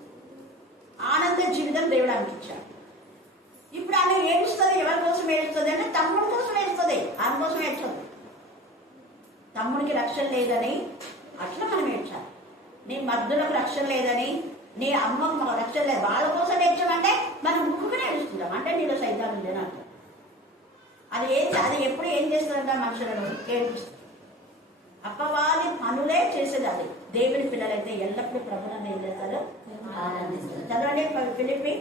ఆనంద జీవితం దేవుడు ఆమెకి ఇచ్చాడు. ఇప్పుడు ఆమె ఏడుస్తుంది. ఎవరి కోసం ఏడుస్తుంది అంటే తమ్ముడి కోసం ఏడుస్తుంది, ఆమె కోసం ఏడ్చదు. తమ్ముడికి రక్షణ లేదని అట్లా మనం ఏడ్చాలి. నీ మధ్యలోకి రక్షణ లేదని, నీ అమ్మకు రక్షణ లేదు, వాళ్ళ కోసం ఏడ్చామంటే మనం ముక్కునే ఏడుస్తుంటాం. అంటే నీలో సైతాన్ ఉందని అర్థం. అది ఎప్పుడు ఏం చేస్తుందంట? మనుషులను ఏడుస్తుంది. అపవాది పనులే చేసేది అది. దేవుని పిల్లలైతే ఎల్లప్పుడూ ప్రభువుని ఏం చేస్తారు? ఆనందిస్తారు. చదవండి ఫిలిప్పీ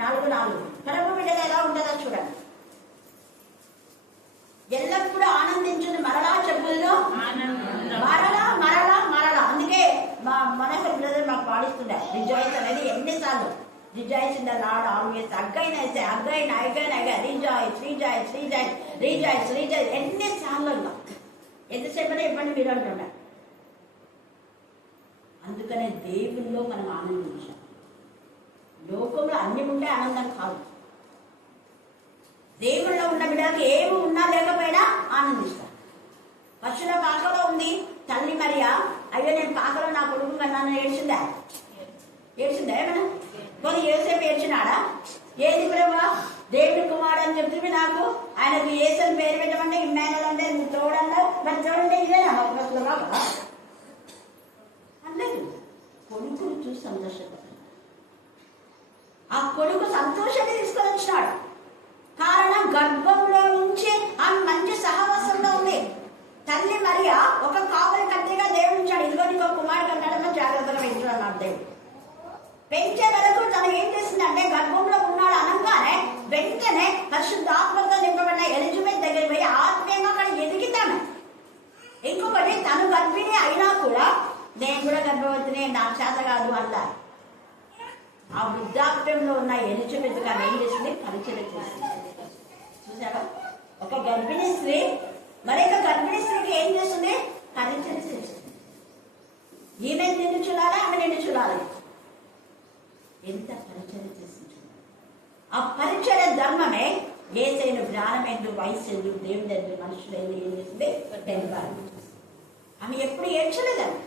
4:4. ప్రభు బిడ్డలు ఎలా ఉంటుందో చూడండి. ఎల్లప్పుడూ ఆనందించుని మరలా చెప్పుల్లో మరలా మరలా మరలా. అందుకే మా మనోహర్ బ్రదర్ మాకు పాడిస్తుండే రిజాయిస్ అనేది ఎన్నిసార్లు. Rejoice in the lord always. Again rejoice rejoice rejoice rejoice rejoice ఎన్నిసార్లు. ఎంతసేపనే ఇవ్వండి మీరు అంటున్నా. అందుకనే దేవుల్లో మనం ఆనందించాం. లోకంలో అన్ని ఉంటే ఆనందం కాదు. దేవుళ్ళలో ఉన్న బిడ్డలకు ఏమి ఉన్నా లేకపోయినా ఆనందిస్తారు. పశువుల పాకలో ఉంది తల్లి మరియా, అయ్యో నేను పాకలో నా కొడుకు కన్నాను ఏడ్చిందా? ఏమన్నా కొన్ని యోసేపు ఏడ్చినాడా? ఏది ప్రభా దేవుడి కుమారుడు అని చెప్తుంది నాకు, ఆయనకు యేసుని పేరు పెట్టమంటే ఇమ్మానుయేల్ అంటే నువ్వు తోడన్నా, మరి తోడంటే ఇదేనా అనలేదు. కొడుకును చూసి సంతోషపడ్డాడు. ఆ కొడుకు సంతోషాన్ని తీసుకొని వచ్చినాడు. కారణం గర్భంలో నుంచి ఆమె మంచి సహవాసంలో ఉంది. తల్లి మరియా ఒక కాపరి కత్తిగా దేవుడు ఇచ్చాడు. ఇదిగో నీకు కుమారుడు అన్నాడన్నా జాగ్రత్తగా పెంచు అన్నాడు దేవుడు. పెంచే వరకు తను ఏం చేసిందంటే గర్భంలో ఉన్నాడు అనగానే వెంటనే పరిశుద్ధాత్మతో నింపబడిన ఎలిజబెత్ దగ్గర పోయి ఆత్మీయంగా అక్కడ ఎదిగితాను. ఇంకొకటి తను గర్భిణి అయినా కూడా నేను కూడా గర్భవతిని, నా చేత కాదు అన్నారు. ఆ వృద్ధాప్యంలో ఉన్న ఎలిజబెత్ గారు ఏం చేసింది? పరిచయం చేసింది. చూసారా? ఒక గర్భిణీ స్త్రీ మరొక గర్భిణీ స్త్రీకి ఏం చేస్తుంది? పరిచయం చేస్తుంది. ఈమె నిన్ను చూడాలి, ఆమె నిన్ను చూడాలి. ఎంత పరిచయం చేసింది. ఆ పరిచయ ధర్మమే యేసయ్యను జ్ఞానమేందు, వయస్సు, దేవుడు, మనుషులైంది ఏం చేసింది? తెలిపాలి. ఆమె ఎప్పుడు ఏడ్చలేదండి.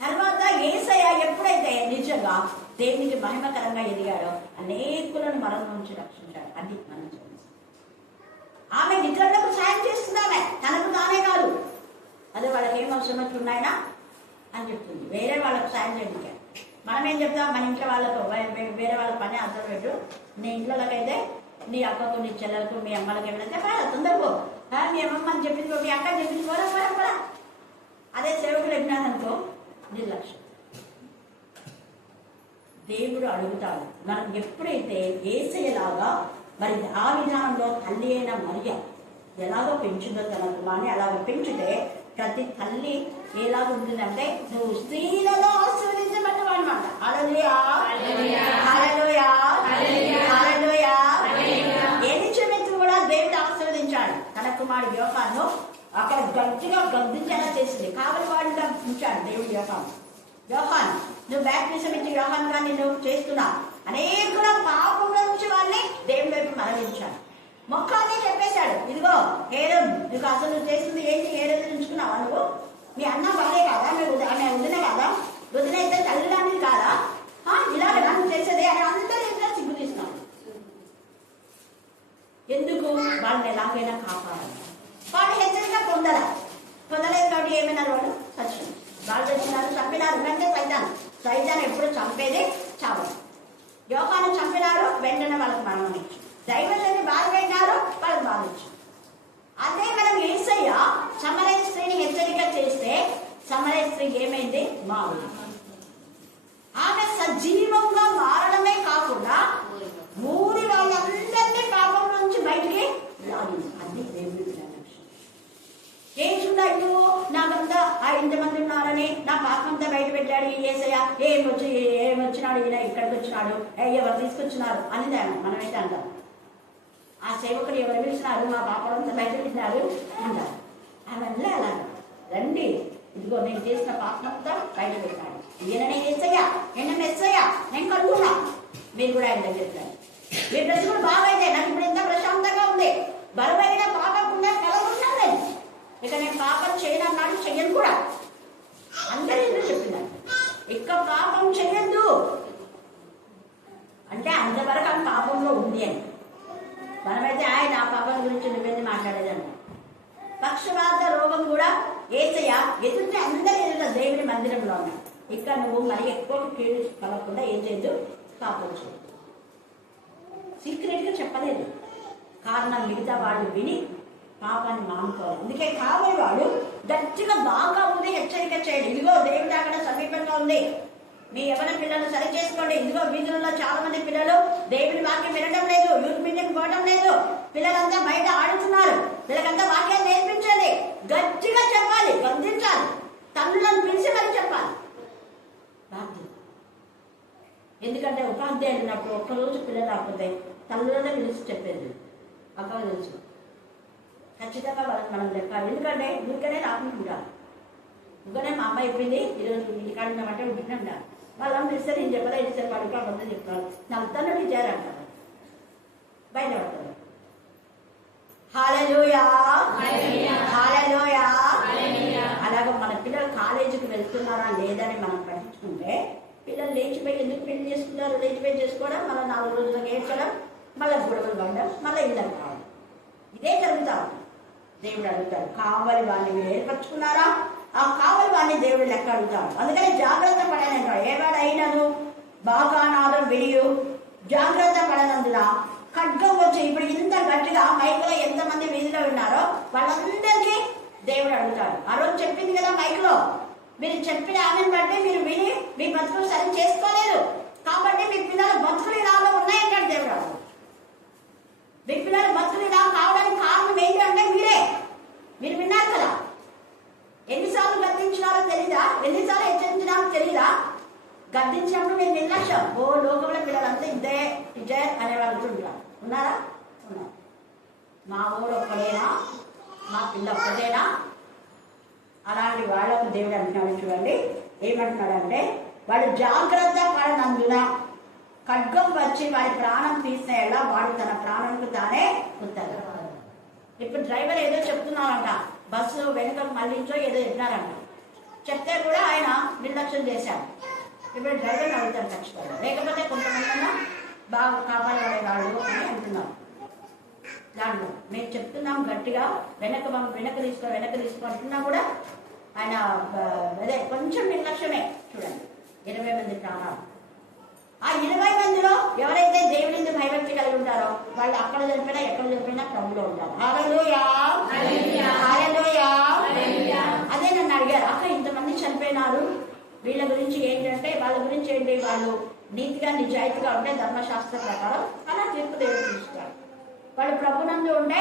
తర్వాత యేసయ్య ఎప్పుడైతే నిజంగా దేవునికి మహిమకరంగా ఎదిగాడో అనేకులను మరణం నుంచి రక్షించాడు. అది మనం చూడాలి. ఆమె ఇతరులకు సాయం చేస్తుంది. ఆమె తనకు తానే కాదు, అదే వాళ్ళకి ఏం అవసరమట్లు ఉన్నాయనా అని చెప్తుంది. వేరే వాళ్ళకు సాయం చేయడానికి మనం ఏం చెప్తాం? మన ఇంట్లో వాళ్ళకు వేరే వాళ్ళ పని అర్థం పెట్టు. నీ ఇంట్లోకైతే నీ అక్కకు, నీ చెల్లెలకు, మీ అమ్మలకు ఏమైనా తొందరపో, మీ అమ్మమ్మ అని చెప్పించుకో, మీ అక్క చెప్పించుకోరా. అదే సేవకులు ఎగ్నానంతో నిర్లక్ష్యం. దేవుడు అడుగుతాడు మనం ఎప్పుడైతే యేసయ్యలాగా మరి ఆ విధానంలో తల్లి అయిన మరియ ఎలాగో పెంచుందో తన కుమార్ని అలాగ పెంచితే ప్రతి తల్లి ఎలాగ ఉంటుందంటే నువ్వు స్త్రీలలో ఆశీర్వదించబడ్డవా అనమాట. హల్లెలూయా హల్లెలూయా హల్లెలూయా. ఎలిజబెత్ కూడా దేవుడు ఆశీర్వదించాడు. తన కుమారుడు యోహాను అక్కడ గట్టిగా గద్దించేలా చేసింది. కావలి వాడిగా ఉంచాడు దేవుడు యోహాను. నువ్వు బ్యాప్టిజం ఇచ్చి యోహానుగా నిన్ను చేస్తున్నా. అనేకుల పాపంలో నుంచి వాళ్ళని దేవుడి వైపు మరలించాడు. మొక్కాన్ని చెప్పేశాడు. ఇదిగో హేరోదు, నీకు అసలు నువ్వు చేసింది ఏంటి? హేరోదు ఉంచుకున్నావా నువ్వు? మీ అన్న భార్య కాదా? ఆమె వదిన కాదా? వదిన అయితే తల్లిదండ్రులు కాదా? ఇలాగ నువ్వు చేసేది అని అందరూ ఇంట్లో సిగ్గు తీసినావు. ఎందుకు? వాళ్ళ ఇవంటే సైతాన్ ఎప్పుడు చంపేది చావదు. యోహాను చంపినారు, వెంటనే వాళ్ళకి మరణం ఇచ్చు. దైవజన్ని బాధ పెట్టారు, వాళ్ళకి బాధ ఇచ్చు. అదే మనం యేసయ్య సమరయ స్త్రీని హెచ్చరిక చేస్తే సమరయ స్త్రీకి ఏమైంది? మారు. ఆమె సజీవంగా మారడమే కాకుండా ఊరి వాళ్ళందరినీ పాపం నుంచి బయటికి లాగింది. అది దేవుడి లక్ష్యం. ఏముందా నాకంతా ఇంతమంది ఉన్నారని నా పాపంతా బయట పెట్టాడు యేసయ్య, ఏమొచ్చినాడు ఈయన, ఇక్కడికి వచ్చినాడు, ఎవరు తీసుకొచ్చినారు అనేది మనమైతే అంటాం. ఆ సేవకుడు ఎవరు పిలిచినారు, మా పాపంతా బయట పెట్టినారు అంటారు. అవన్నీ అలా రండి, ఇదిగో నేను చేసిన పాపంతా బయట పెట్టాడు, ఈయన నేను యేసయ్య, నేను మెస్సయ్య, నేను కడుగున్నా, మీరు కూడా ఆయన దగ్గరికి రండి. మీ డ్రెస్ కూడా బాగైతే నాకు ఇప్పుడు ఎంత ప్రశాంతంగా ఉంది, బరువైన పాపకుండా కలగొన్నాను నేను, ఇక నేను పాపం చేయనన్నాడు, చెయ్యను కూడా. అందరూ ఎందుకు చెప్పినారు ఇక పాపం చెయ్యొద్దు అంటే అంతవరకు ఆ పాపంలో ఉంది అని. మనమైతే ఆయన ఆ పాపం గురించి నువ్వేది మాట్లాడేదండి. పక్షవాత రోగం కూడా యేసయ్య ఎదుటి అందరి ఎదుట దేవుని మందిరంలో ఉన్నాయి. ఇక్కడ నువ్వు మరి ఎక్కువ కీడు కలగకుండా ఏం చేయొద్దు, పాపం చేయదు. సీక్రెట్గా చెప్పలేదు, కారణం మిగతా వాళ్ళు విని పాపాన్ని మానుకోవాలి. అందుకే కావాలి వాడు గట్టిగా బాగా ఉంది హెచ్చరిక చేయండి. ఇదిగో దేవుడి అక్కడ సమీపంగా ఉంది, మీ యవ్వన పిల్లలు సరి చేసుకోండి. ఇదిగో వీధులలో చాలా మంది పిల్లలు దేవుడి వాక్యం వినడం లేదు, యూత్ మీటింగ్ పోవడం లేదు, పిల్లలంతా బయట ఆడుతున్నారు. వీళ్ళకంతా వాక్యాన్ని నేర్పించాలి, గట్టిగా చెప్పాలి, గద్దించాలి, తల్లులను పిలిచి మరి చెప్పాలి. ఎందుకంటే ఉపాధ్యాయులు ఉన్నప్పుడు ఒక్కరోజు పిల్లలు రాకపోతే తల్లులనే పిలిచి చెప్పేది అక్క తెలుసు. ఖచ్చితంగా వాళ్ళకి మనం చెప్పాలి. ఎందుకంటే ఊరికనే రాకుంటుంటారు. ఊరికనే మా అమ్మాయి చెప్పింది ఈరోజు ఇంటికాడ ఉన్నామంటే ఉంటూనే ఉండాలి. వాళ్ళని పిలిస్తే నేను చెప్పలే, ఇస్తే పడుకో అబద్ధం చెప్తాను, నా తల్లి చేయాలంటారు, బయటపడతారు. హల్లెలూయా, హల్లెలూయా. అలాగే మన పిల్లలు కాలేజీకి వెళ్తున్నారా లేదని మనం పట్టించుకుంటే పిల్లలు లేచిపోయి ఎందుకు పెళ్లి చేసుకున్నారు, లేచిపోయి చేసుకోవడం, మళ్ళీ 4 రోజులకు ఏడ్చడం, మళ్ళీ గొడవలు పడడం, మళ్ళీ ఇళ్ళకి రావడం, ఇదే జరుగుతా ఉంది. దేవుడు అడుగుతాడు, కావాలి వాడిని మీరు ఏర్పరచుకున్నారా? ఆ కావాలి వాడిని దేవుడు లెక్క అడుగుతాడు. అందుకని జాగ్రత్త పడనంటాడు. ఏవాడైనను బాగా నాదం విడియు జాగ్రత్త పడనందున ఖడ్గం వచ్చి, ఇప్పుడు ఇంత గట్టిగా మైకులో ఎంతమంది వీధిలో ఉన్నారో వాళ్ళందరికీ దేవుడు అడుగుతాడు. ఆ రోజు చెప్పింది కదా మైకులో, మీరు చెప్పిన ఆమెను బట్టి మీరు విని మీ బతుకులు సరి చేసుకోలేదు కాబట్టి మీ పిల్లల బతుకులు ఇలాలో ఉన్నాయంటాడు దేవుడు. మీ పిల్లల బతుకులు ఇలా కావడానికి కారణం ఏంటంటే మీరు విన్నారు కదా. ఎన్నిసార్లు గద్దించినారో తెలీదా, ఎన్నిసార్లు హెచ్చరించినారో తెలీదా. గద్దించినప్పుడు మీరు నిర్లక్ష్యం, లోకంలో పిల్లలంతా ఇదే అనేవాళ్ళు ఉంటారు. ఉన్నారా? ఉన్నారు. మా ఊరు ఒక్కడేనా, మా పిల్ల ఒక్కడేనా, అలాంటి వాళ్ళకు దేవుడు అంటున్నాడు. చూడండి ఏమంటున్నాడంటే, వాడు జాగ్రత్త పడనందున ఖడ్గం వచ్చి వాడి ప్రాణం తీసేలా వాడు తన ప్రాణంకు తానే ఉత్తరు. ఇప్పుడు డ్రైవర్ ఏదో చెప్తున్నారంట, బస్సు వెనుక మళ్ళించో ఏదో చెప్పినారంట, చెప్తే కూడా ఆయన నిర్లక్ష్యం చేశాడు. ఇప్పుడు డ్రైవర్ని అడుగుతారు ఖచ్చితంగా, లేకపోతే కొంతమంది బాగా కాపాడే వాళ్ళు అని అంటున్నారు. దాంట్లో మేము చెప్తున్నాం గట్టిగా, వెనక తీసుకో అంటున్నా కూడా ఆయన అదే కొంచెం నిర్లక్ష్యమే. చూడండి 20 మంది ప్రాణాలు. ఆ 20 మందిలో ఎవరైతే దేవుని భయభక్తి కలిగి ఉంటారో వాళ్ళు అక్కడ చనిపోయినా ఎక్కడ చనిపోయినా ప్రభులో ఉంటారు. హల్లెలూయా, హల్లెలూయా. అదే నన్ను అడిగారు, అక్క ఇంతమంది చనిపోయినారు, వీళ్ళ గురించి ఏంటంటే, వాళ్ళ గురించి ఏంటి, వాళ్ళు నీతిగా నిజాయితీగా ఉంటే ధర్మశాస్త్ర ప్రకారం అలా తీర్పు దేవుడు తీస్తారు. వాళ్ళు ప్రభునందు ఉంటే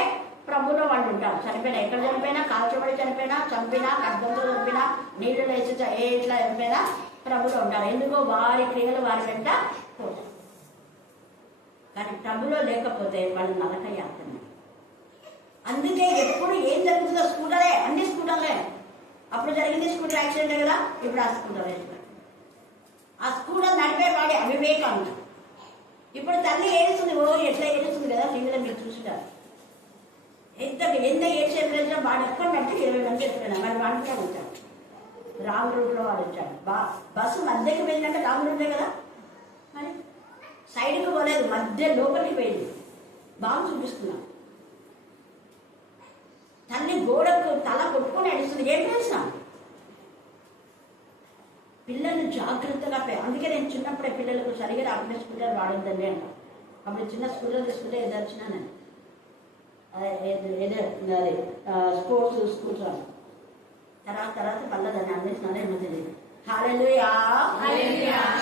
ప్రభులో వాళ్ళు ఉంటారు. చనిపోయినా ఎక్కడ చనిపోయినా, కాల్చబడి చనిపోయినా, చంపినా, ఖడ్గంతో చంపినా, నీళ్లు వేసి ఇట్లా చనిపోయినా ప్రభులో ఉంటారు. ఎందుకో వారి క్రియలు వారి వెంట పోతారు. కానీ ప్రభులో లేకపోతే వాళ్ళు నరక యాత్ర. అందుకే ఎప్పుడు ఏం జరుగుతుందో స్కూటరే, అన్ని స్కూటర్లే. అప్పుడు జరిగింది స్కూటర్ యాక్సిడెంట్ కదా, ఇప్పుడు ఆ స్కూటర్ ఆ స్కూటర్ నడిపేవాడి అవివేకం. ఇప్పుడు తల్లి ఏడుస్తుంది, ఎట్లా ఏడుస్తుంది కదా, టీవీలో మీరు చూసుకుంటారు. ఎంత ఏడ్చే ప్రజలు వాడు ఎక్కడ అంటే 20 మంది చెప్పినా మరి వాడికే వచ్చాడు. రాంగ్ రూట్లో వాడు వచ్చాడు. బస్సు మధ్యకి వెళ్ళినాక రాంగ్ రూటే కదా, మరి సైడ్కి పోలేదు, మధ్య లోపలికి పోయింది. బాగా చూపిస్తున్నాం. తల్లి గోడకు తల కొట్టుకొని ఏడుస్తుంది. ఏం చేసినాం? పిల్లలు జాగ్రత్తగా అందుకే నేను చిన్నప్పుడే పిల్లలకు సరిగా రాకుండా స్కూటర్ వాడొద్దండి అంట. అప్పుడు చిన్న స్కూటర్ తీసుకుంటే ఎదర్చినా నేను స్పోర్ట్స్ స్కూల్స్ వాళ్ళు తర్వాత పల్లదాన్ని అందిస్తున్నాను ఏమో తెలియదు. హల్లెలూయా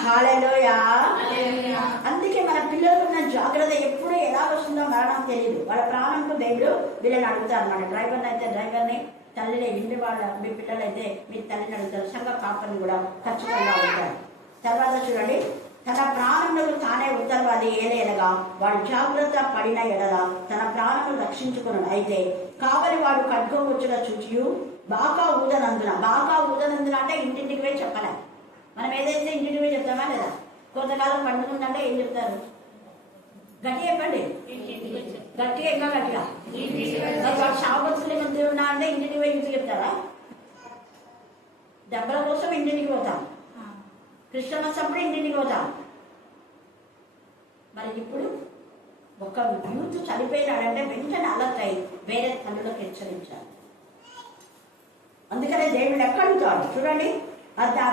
హల్లెలూయా. అందుకే మన పిల్లలకు ఉన్న జాగ్రత్త ఎప్పుడు ఎలా వస్తుందో మరణం తెలియదు. వాళ్ళ ప్రాణంతో దేవుడు వీళ్ళని అడుగుతారు. మన డ్రైవర్ని అయితే డ్రైవర్ని, తల్లిని ఇంటి వాళ్ళ మీ పిల్లలైతే మీ తల్లిని అడుగుతారు. సంఘ కాపర్ని కూడా ఖచ్చితంగా అడుగుతారు. తర్వాత చూడండి, తన ప్రాణములకు తానే ఉత్తరవాది ఏలేనగా వాడు జాగ్రత్త పడిన ఎడల తన ప్రాణములు రక్షించుకున్నాడు. అయితే కావలి వాడు ఖడ్గం వచ్చుట చూచియు బాగా ఊదనందున అంటే ఇంటింటికి పోయి చెప్పలే. మనం ఏదైతే ఇంటికి పోయి చెప్తామా లేదా? కొంతకాలం పండుగంటే ఏం చెప్తారు? గట్టిగా చెప్పండి, గట్టిగా ఇంకా గట్టిగా. వాడు శాపత్తులు మంత్రి ఉన్నా అంటే ఇంటికి పోయి ఇంటికి చెప్తారా? దెబ్బల కోసం ఇంటింటికి పోతాం, క్రిస్టమస్ అప్పుడు ఇంటింటికి పోతాం. మరి ఇప్పుడు ఒక యూత్ చనిపోయినాడంటే వెంటనే అలర్ట్ అయి వేరే తల్లులకు హెచ్చరించాలి. అందుకనే దేవుడు ఎక్కడుంటాడు చూడండి.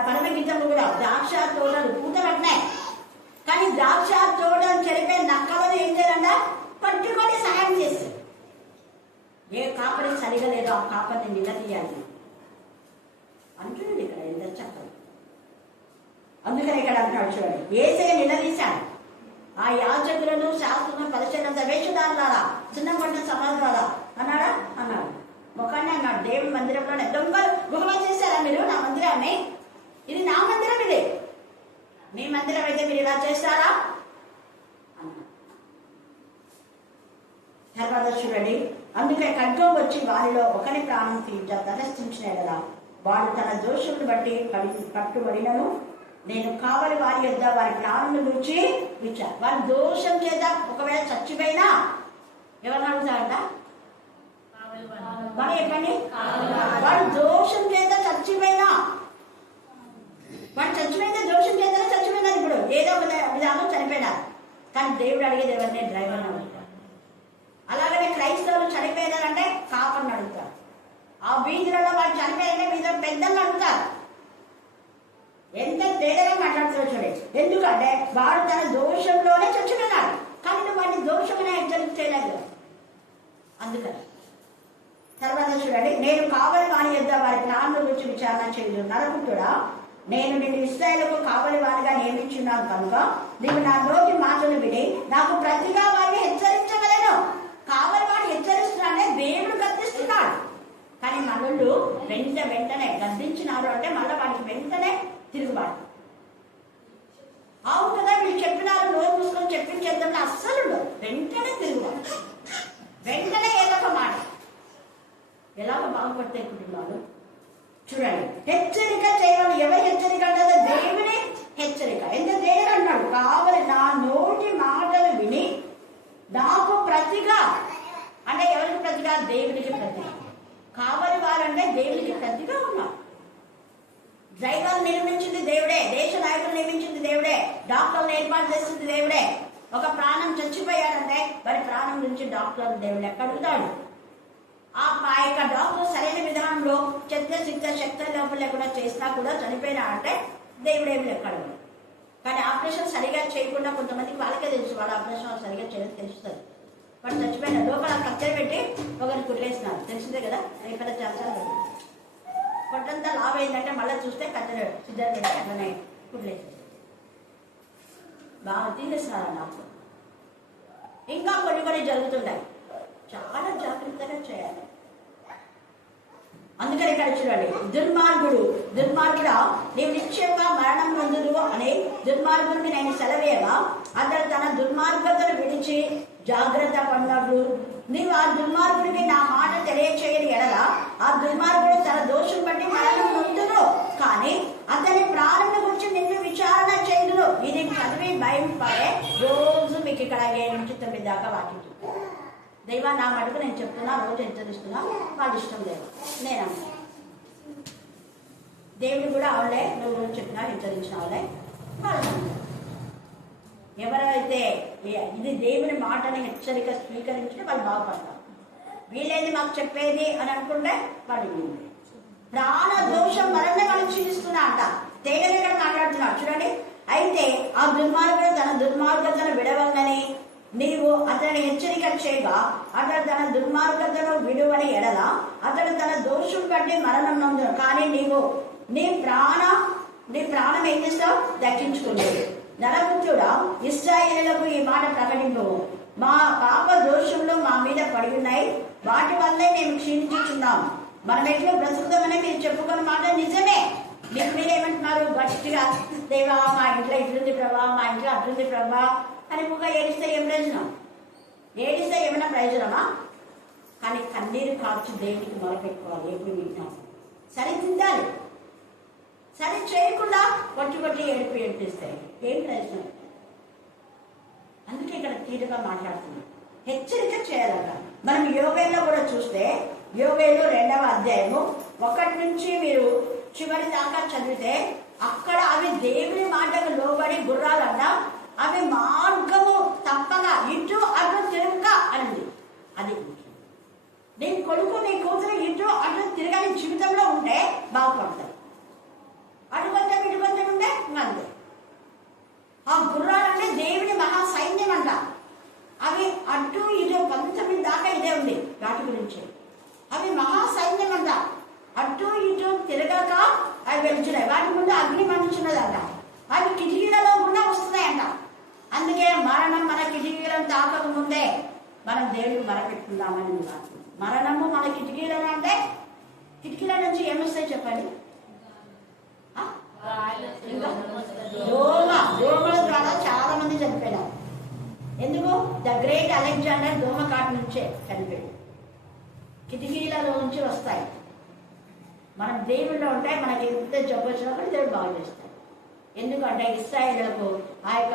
పరమ గీతము కూడా ద్రాక్ష తోటలు పూత పట్టినాయి, కానీ ద్రాక్ష తోటలు చనిపోయిన నక్కలను ఏం చేయాలంట? పట్టుకొని సహాయం చేస్తారు. ఏ కాపరి సరిగా లేదో ఆ కాపరిని నిలదీయాలి అంటున్నాడు ఇక్కడ ఎంత చక్కగా. అందుకని ఇక్కడ అంటున్నాడు చూడండి, యేసయ్య నిలదీశాడు ఆ యాజకులను, శాస్త్రులను, పరిచయంత వేషధారులారా, చిన్నపట్టిన సమాజాలా అన్నాడా? అన్నాడు. ఒకనే అన్నాడు, దేవుని మందిరంలోనే దొంగలు గుహలో చేశారా మీరు నా మందిరాన్ని? ఇది నా మందిరం, ఇది మీ మందిరం అయితే మీరు ఇలా చేస్తారా అన్నాడు. తర్వాత చూడండి, అందుకే ఖడ్గం వచ్చి వారిలో ఒకరి ప్రాణం తటస్థించిన కదా వాడు తన దోషమును బట్టి పట్టుబడినను నేను కావలి వారి యొద్ద వారి ప్రాణమును గురించి విచారు. వారి దోషం చేత ఒకవేళ చచ్చిపోయినా ఎవరిని అడుగుతారంట? మరి చెప్పండి, వాడు దోషం చేత చచ్చిపోయినా, వాడు చచ్చిపోయితే దోషం చేతనే చచ్చిపోయినారు. ఇప్పుడు ఏదో ఒక విధానం చనిపోయినారు, కానీ దేవుడు అడిగేది ఎవరిని? డ్రైవర్ని అడుగుతారు. అలాగనే క్రైస్తవులు చనిపోయినారంటే కాపర్ని అడుగుతారు. ఆ వీధులలో వాళ్ళు చనిపోయారంటే వీధిలో పెద్దలను అడుగుతారు. ఎంత తేడాగా మాట్లాడుతారో చూడండి. ఎందుకంటే వాడు తన దోషంలోనే చచ్చిపోయినాడు, కానీ నువ్వు వాడిని దోషమనే హెచ్చరిక చేయలేదు. అందుకని తర్వాత చూడండి, నేను కావలి వాని యొద్ద వారి ప్రాణుల గురించి విచారణ చేయదు. నరపుత్రుడా, నేను నిన్ను ఇశ్రాయేలుకు కావలి వానిగా నియమించున్నాను కనుక నీవు నా నోటి మాటలు విని నాకు ప్రతిగా వారిని హెచ్చరించగలను. కావలి వాడు హెచ్చరిస్తున్నాడే దేవుడు గద్దిస్తున్నాడు, కానీ మనోళ్ళు వెంటనే గద్దించినారు అంటే మళ్ళీ వాడికి వెంటనే తిరుగుబాటు. అవును కదా, వీళ్ళు చెప్పినారు నోరు మూసుకొని చెప్పించేద్దాం అస్సలు వెంటనే తిరుగుబాటు, వెంటనే ఏదో ఒక మాట. ఎలాగో బాగుపడతాయి కుటుంబాలు చూడండి. హెచ్చరిక చేయాలి. ఎవరి హెచ్చరిక అంటే దేవుని హెచ్చరిక. ఎంత దేవుడు అన్నాడు, కావాలి నా నోటి మాటలు విని నాకు ప్రతిగా అంటే ఎవరికి ప్రతిగా? దేవునికి ప్రతిగా. కావలి వారంటే దేవునికి ప్రతిగా ఉన్నారు. డ్రైవర్లు నిర్మించింది దేవుడే, దేశ నాయకులు నియమించింది దేవుడే, డాక్టర్లు ఏర్పాటు చేసింది దేవుడే. ఒక ప్రాణం చచ్చిపోయాడంటే వారి ప్రాణం నుంచి డాక్టర్లు దేవుడు ఎక్కడ అడుగుతాడు? ఆ యొక్క డాక్టర్ సరైన విధానంలో శక్తి లోపల లేకుండా చేసినా కూడా చనిపోయినా అంటే దేవుడేమి ఎక్కడ. కానీ ఆపరేషన్ సరిగా చేయకుండా కొంతమందికి వాళ్ళకే తెలుసు, వాళ్ళ ఆపరేషన్ సరిగా చేయడం తెలుస్తుంది. వాడు చచ్చిపోయిన లోపల కత్తెర పెట్టి ఒకరిని కుట్లేసినారు, తెలిసిందే కదా. ఇక్కడ చేస్తారు పొట్టంతా లావ్ అయిందంటే మళ్ళీ చూస్తే కత్తెర సిద్ధం పెట్టి అట్లనే కుట్లేసారు. బాగా తీసేస్తున్నారు నాకు. ఇంకా కొన్ని జరుగుతుంటాయి, చాలా జాగ్రత్తగా చేయాలి. అందుకని ఇక్కడ చూడండి, దుర్మార్గుడా నీవు నిశ్చయంగా మరణం పొందుదు అని దుర్మార్గుడిని నేను సెలవేయగా అతడు తన దుర్మార్గతను విడిచి జాగ్రత్త పడినప్పుడు నీవు ఆ దుర్మార్గుడికి నా మాట తెలియచేయని ఎడల ఆ దుర్మార్గుడు తన దోషం బట్టి మరణం పొందును, కానీ అతని ప్రాణం గురించి నిన్ను విచారణ చేయుదును. ఇది చదివి భయం పడే రోజు మీకు ఇక్కడ 7 నుంచి 9 దాకా వాకింగ్. దైవా నా మటుకు నేను చెప్తున్నా, రోజు హెచ్చరిస్తున్నా, వాళ్ళు ఇష్టం లేదు నేను అన్నా. దేవుడు కూడా అవలే, నువ్వు రోజు చెప్పినా హెచ్చరించిన అవలే వాళ్ళు. ఎవరైతే ఇది దేవుని మాటని హెచ్చరిక స్వీకరించి వాళ్ళు బాగుపడతారు. వీళ్ళేది మాకు చెప్పేది అని అనుకుంటే వాళ్ళు ప్రాణ దోషం వలన వాళ్ళు క్షీణిస్తున్నా అంట. తేగలిగా అయితే ఆ దుర్మార్గుడు తన దుర్మార్గతను విడవలని నీవు అతని హెచ్చరిక చేయగా అతడు తన దుర్మార్గతను విడువని ఎడల అతడు తన దోషం బట్టి మరణం నందును. కానీ నీ ప్రాణం ఏం చేస్తావు? దక్కించుకునేది. నరపుత్రుడా, ఇశ్రాయేలులకు ఈ మాట ప్రకటింపు. మా పాప దోషంలో మా మీద పడి ఉన్నాయి, వాటి వల్లే మేము క్షీణించుచున్నాం. మనం ఎట్లా బ్రతుకుతామని మీరు చెప్పుకున్న మాట నిజమే. మీకు మీరు ఏమంటున్నారు? గట్టిగా, దేవా మా ఇంట్లో ఇట్లుంది ప్రభా, మా ఇంట్లో అట్లుంది ప్రభా అని ముఖ ఏడిస్తే ఏం ప్రయోజనం? ఏడిస్తే ఏమైనా ప్రయోజనమా? కానీ కన్నీరు కార్చి దేవునికి మొరపెట్టుకోవాలి. ఎప్పుడు వింటాం సరి తిందాలి. సరి చేయకుండా కొట్టి ఏడిపిస్తాయి. ఏం ప్రయోజనం? అందుకే ఇక్కడ తీరుగా మాట్లాడుతున్నాం. హెచ్చరిక చేయాలట. మనం యోవేల్లో కూడా చూస్తే, యోవేలు 2వ అధ్యాయము 1 నుంచి మీరు చివరి దాకా చదివితే అక్కడ అవి దేవుని మాటకు లోబడి గుర్రాలన్నా అవి మార్గము తప్పగా ఇటు అటు తిరగక అనింది. అది నీ కొడుకు నీ కూతురు ఇటు అటు తిరగని జీవితంలో ఉంటే బాగుపడతాయి. అటుకొంచెం ఇటుకొంచెం ఉంటే అంతే. ఆ గుర్రాలంటే దేవుని మహా సైన్యం అంట. అవి అటు ఇటు 19 దాకా ఇదే ఉంది వాటి గురించి. అవి మహా సైన్యం అంట. అటు ఇటు తిరగక అవి వెళ్తున్నాయి. వాటి ముందు అగ్ని మండుచున్నదంట. అవి కిటికీలలో కూడా వస్తున్నాయంట. అందుకే మరణం మన కిటికీలను తాకక ముందే మనం దేవుడికి మరపెట్టుకుందామని మరణము మన కిటికీలను అంటే కిటికీల నుంచి ఏమొస్తాయి చెప్పండి? దోమల ద్వారా చాలా మంది చనిపోయినారు. ఎందుకు? ద గ్రేట్ అలెగ్జాండర్ దోమ కాటు నుంచే చనిపోయాడు. కిటికీలలో నుంచి వస్తాయి. మనం దేవుళ్ళో ఉంటాయి. మనకి ఎంత జబ్బు వచ్చినా కూడా దేవుడు బాగు చేస్తాడు. ఎందుకంటే ఇశ్రాయేలులకు ఆ యొక్క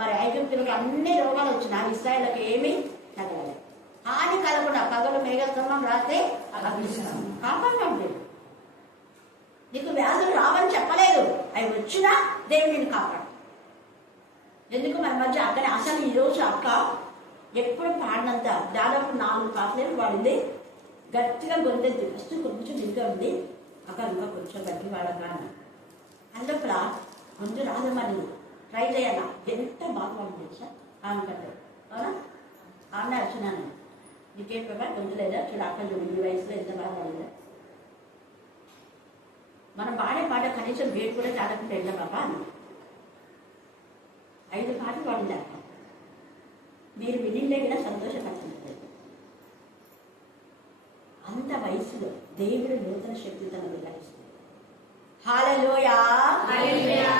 మరి ఐగుప్తులకు అన్ని రోగాలు వచ్చినా ఇశ్రాయేలులకు ఏమీ తగలలేదు. హాని కలగకుండా పగలు మేఘస్తంభం రాస్తే కాపాడు. నీకు వ్యాధులు రావని చెప్పలేదు, అవి వచ్చినా దేవుడిని కాపాడు. ఎందుకు మన మధ్య అక్కడ అసలు ఈరోజు అక్క ఎప్పుడు పాడినంత దాదాపు 4 పాటలు పాడింది. గట్టిగా గొంతెత్తి ఫస్ట్ కొంచెం దిగ్గా ఉంది. అక్కడ ఇంకా కొంచెం గట్టి పాడగా అందులో ముందు రాదమ్మని ట్రై చేయాలా. ఎంత బాగా పాడింది సార్ ఆమె కంటే. అవునా? ఆమె వచ్చినాను నీకేం ప్రభా గొంతు లేదా చూడు అక్క చూడు ఈ వయసులో ఎంత బాగా పాడిందా. మనం పాడే పాట కనీసం వేడి కూడా చాలకుండా వెళ్ళా బాబా అని 5 పాటలు పాడింది అక్క. మీరు వినిలేగినా సంతోషపడుతుంది. అంత వయసులో దేవుడు నూతన శక్తి తన విలపిస్తుంది. హల్లెలూయా.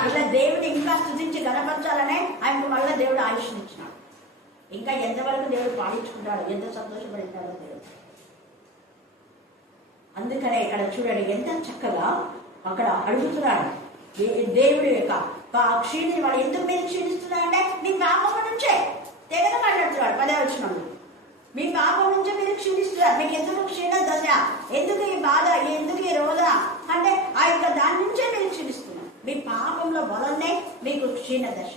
ఇలా దేవుడు ఇంకా స్తుతించి గణపరచాలనే ఆయనకు మళ్ళీ దేవుడు ఆయుష్నిచ్చినాడు. ఇంకా ఎంతవరకు దేవుడు పాడించుకుంటాడో, ఎంత సంతోషపడతాడో దేవుడు. అందుకనే ఇక్కడ చూడండి ఎంత చక్కగా అక్కడ అడుగుతున్నాడు దేవుడి యొక్క క్షీణి. వాడు ఎందుకు మీరు క్షీణిస్తున్నాడంటే మీ పాపం నుంచే తెగన మాట్లాడుతున్నాడు. 10వ వచనంలో మీ పాపం నుంచే మీరు క్షీణిస్తున్నారు. మీకు ఎందుకు క్షీణ దశ, ఎందుకు ఈ బాధ, ఎందుకు ఈ రోదన అంటే ఆ యొక్క దాని నుంచే మీరు క్షీణిస్తున్నారు. మీ పాపంలో వలనే మీకు క్షీణ దశ.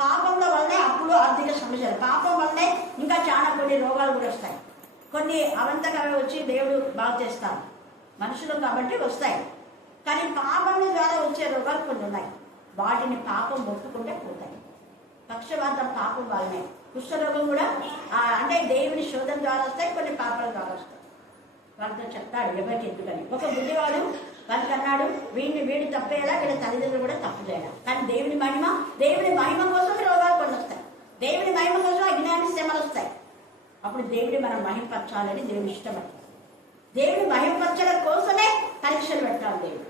పాపంలో వల్లనే అప్పుడు ఆర్థిక సమస్యలు, పాపం వల్లనే ఇంకా చాలా కొన్ని రోగాలు కూడా వస్తాయి. కొన్ని అవంతకరలు వచ్చి దేవుడు బాగు చేస్తాడు మనుషులు కాబట్టి వస్తాయి. కానీ పాపం ద్వారా వచ్చే రోగాలు కొన్ని ఉన్నాయి. వాటిని పాపం మొక్కుకుంటే పోతాయి. పక్షవాతం పాపం వల్లనే. కుష్ఠరోగం కూడా అంటే దేవుని శోధన ద్వారా వస్తాయి, కొన్ని పాపాల ద్వారా వస్తాయి. వాళ్ళతో చెప్తాడు ఎవరికి ఎందుకని. ఒక బుద్ధివాడు వాళ్ళకి అన్నాడు వీడి తప్పేలా వీళ్ళ తల్లిదండ్రులు కూడా తప్పు చేయాలి. కానీ దేవుని మహిమ కోసం రోగాలు కొన్ని వస్తాయి. దేవుని మహిమ కోసం అజ్ఞాని శ్రమలు వస్తాయి. అప్పుడు దేవుడి మనం మహిమపరచాలని దేవుని ఇష్టపడతాడు. దేవుని మహిమపరచడం కోసమే పరీక్షలు పెట్టాలి దేవుడు.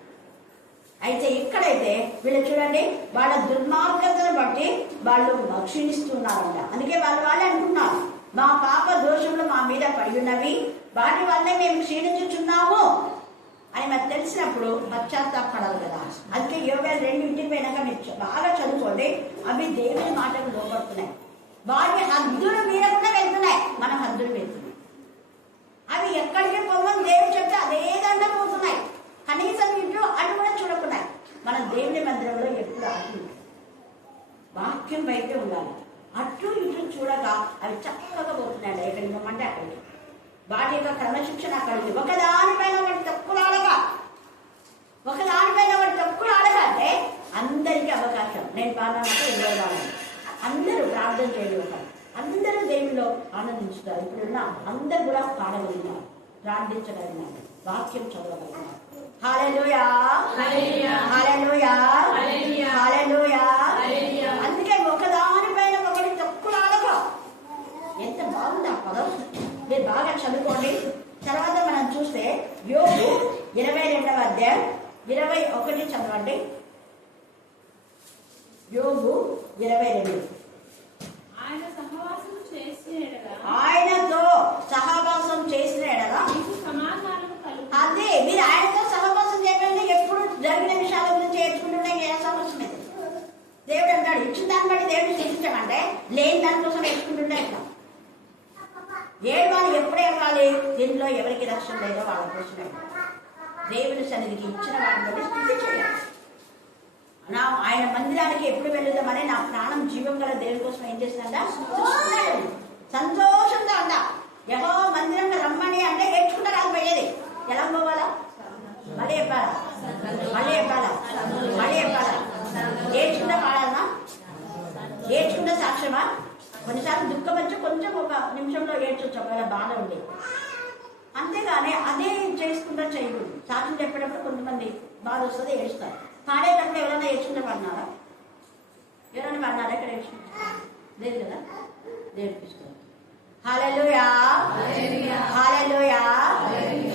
అయితే ఇక్కడైతే వీళ్ళు చూడండి వాళ్ళ దుర్మార్గతను బట్టి వాళ్ళు క్షీణిస్తున్నారంట. అందుకే వాళ్ళే అనుకున్నారు మా పాప దోషంలో మా మీద పడి ఉన్నవి, వాటి వల్లే మేము క్షీణించుచున్నాము అని మరి తెలిసినప్పుడు పశ్చాత్తాపడాలి కదా. అందుకే యోగాలు 2 ఇంటికి పోయినాక మీరు బాగా చదువుకోండి. అవి దేవుని మాటకు లోపడుతున్నాయి. వాటి హద్దులు మీరకుండా వెళ్తున్నాయి, మన హద్దులు వెళ్తున్నాయి. అవి ఎక్కడికి పోమని దేవుడు చెప్తే అదే దండ పోతున్నాయి. కనీసం ఇంట్లో అటు కూడా చూడకున్నాయి. మన దేవుని మందిరంలో ఎప్పుడు అటు వాక్యం బయటే ఉండాలి. అటు ఇటు చూడక అవి చక్కగా పోతున్నాయి. ఎక్కడికి పోమంటే అక్కడికి. వాటి యొక్క క్రమశిక్షణ అక్కడికి. ఒకదానిపైన వాటి తప్పులు ఆడగా అంటే అందరికీ అవకాశం. నేను వారం అంటే 20 వారం. అందరూ ప్రార్థన చేయగలుగుతారు, అందరూ దేవుల్లో ఆనందించుతారు. ఇప్పుడున్న అందరూ కూడా పాడగలుగుతారు, ప్రార్థించగలిగినారు, వాక్యం చదవగలుగుతారు. హల్లెలూయా, హల్లెలూయా, హల్లెలూయా, హల్లెలూయా. అందుకే ఒకదానిపైన ఒకటి తక్కువ ఆడగా. ఎంత బాగుంది ఆ పదం, మీరు బాగా చదువుకోండి. తర్వాత మనం చూస్తే యోబు 22వ అధ్యాయం 21 చదవండి. యోబు 22. ఆయనతో సహవాసం చేసిన ఎడలా అదే మీరు ఆయనతో సహవాసం చేయకండి. ఎప్పుడు జరిగిన విషయాల గురించి నేర్చుకుంటుంటే ఏ సమస్య లేదు. దేవుడు అంటాడు, ఇచ్చిన దాన్ని బట్టి దేవుడు స్థితించమంటే లేని దానికోసం నేర్చుకుంటుంటే ఎట్లా? ఏడవాలి, ఎప్పుడే ఇవ్వాలి? దీనిలో ఎవరికి రక్షణ లేదో వాళ్ళ కోసం దేవుని సన్నిధికి ఇచ్చిన వాటిని బట్టి స్థితి చేయాలి. ఆయన మందిరానికి ఎప్పుడు వెళ్దామని నా ప్రాణం జీవం గల దేవుని కోసం ఏం చేసిందంట? సంతోషంగా అంట. యెహోవా మందిరంగా రమ్మని అంటే ఏడ్చుకుంటా రాదు పోయేది. ఎలా పోవాలా? మళ్ళీ చెప్పాలా? మళ్ళీ చెప్పాలా? మళ్ళీ చెప్పాలా? ఏడ్చుకుంటా పాడాలన్నా? ఏడ్చుకుంటా సాక్ష్యమా? కొన్నిసార్లు దుఃఖం వచ్చి కొంచెం ఒక నిమిషంలో ఏడ్చొచ్చు ఒకవేళ బాధ ఉంది. అంతేగాని అదే చేసుకుంటా చేయకూడదు. సాక్ష్యం చెప్పేటప్పుడు కొంతమంది బాధ వస్తుంది, ఏడుస్తారు. పాడేటప్పుడు ఎవరైనా ఏడ్చుకుంటే పడినారా? ఎవరైనా పడినారా? ఇక్కడ ఏడ్చుకుంటారు లేదు కదా? నేర్పిస్తారు. హల్లెలూయా, హల్లెలూయా,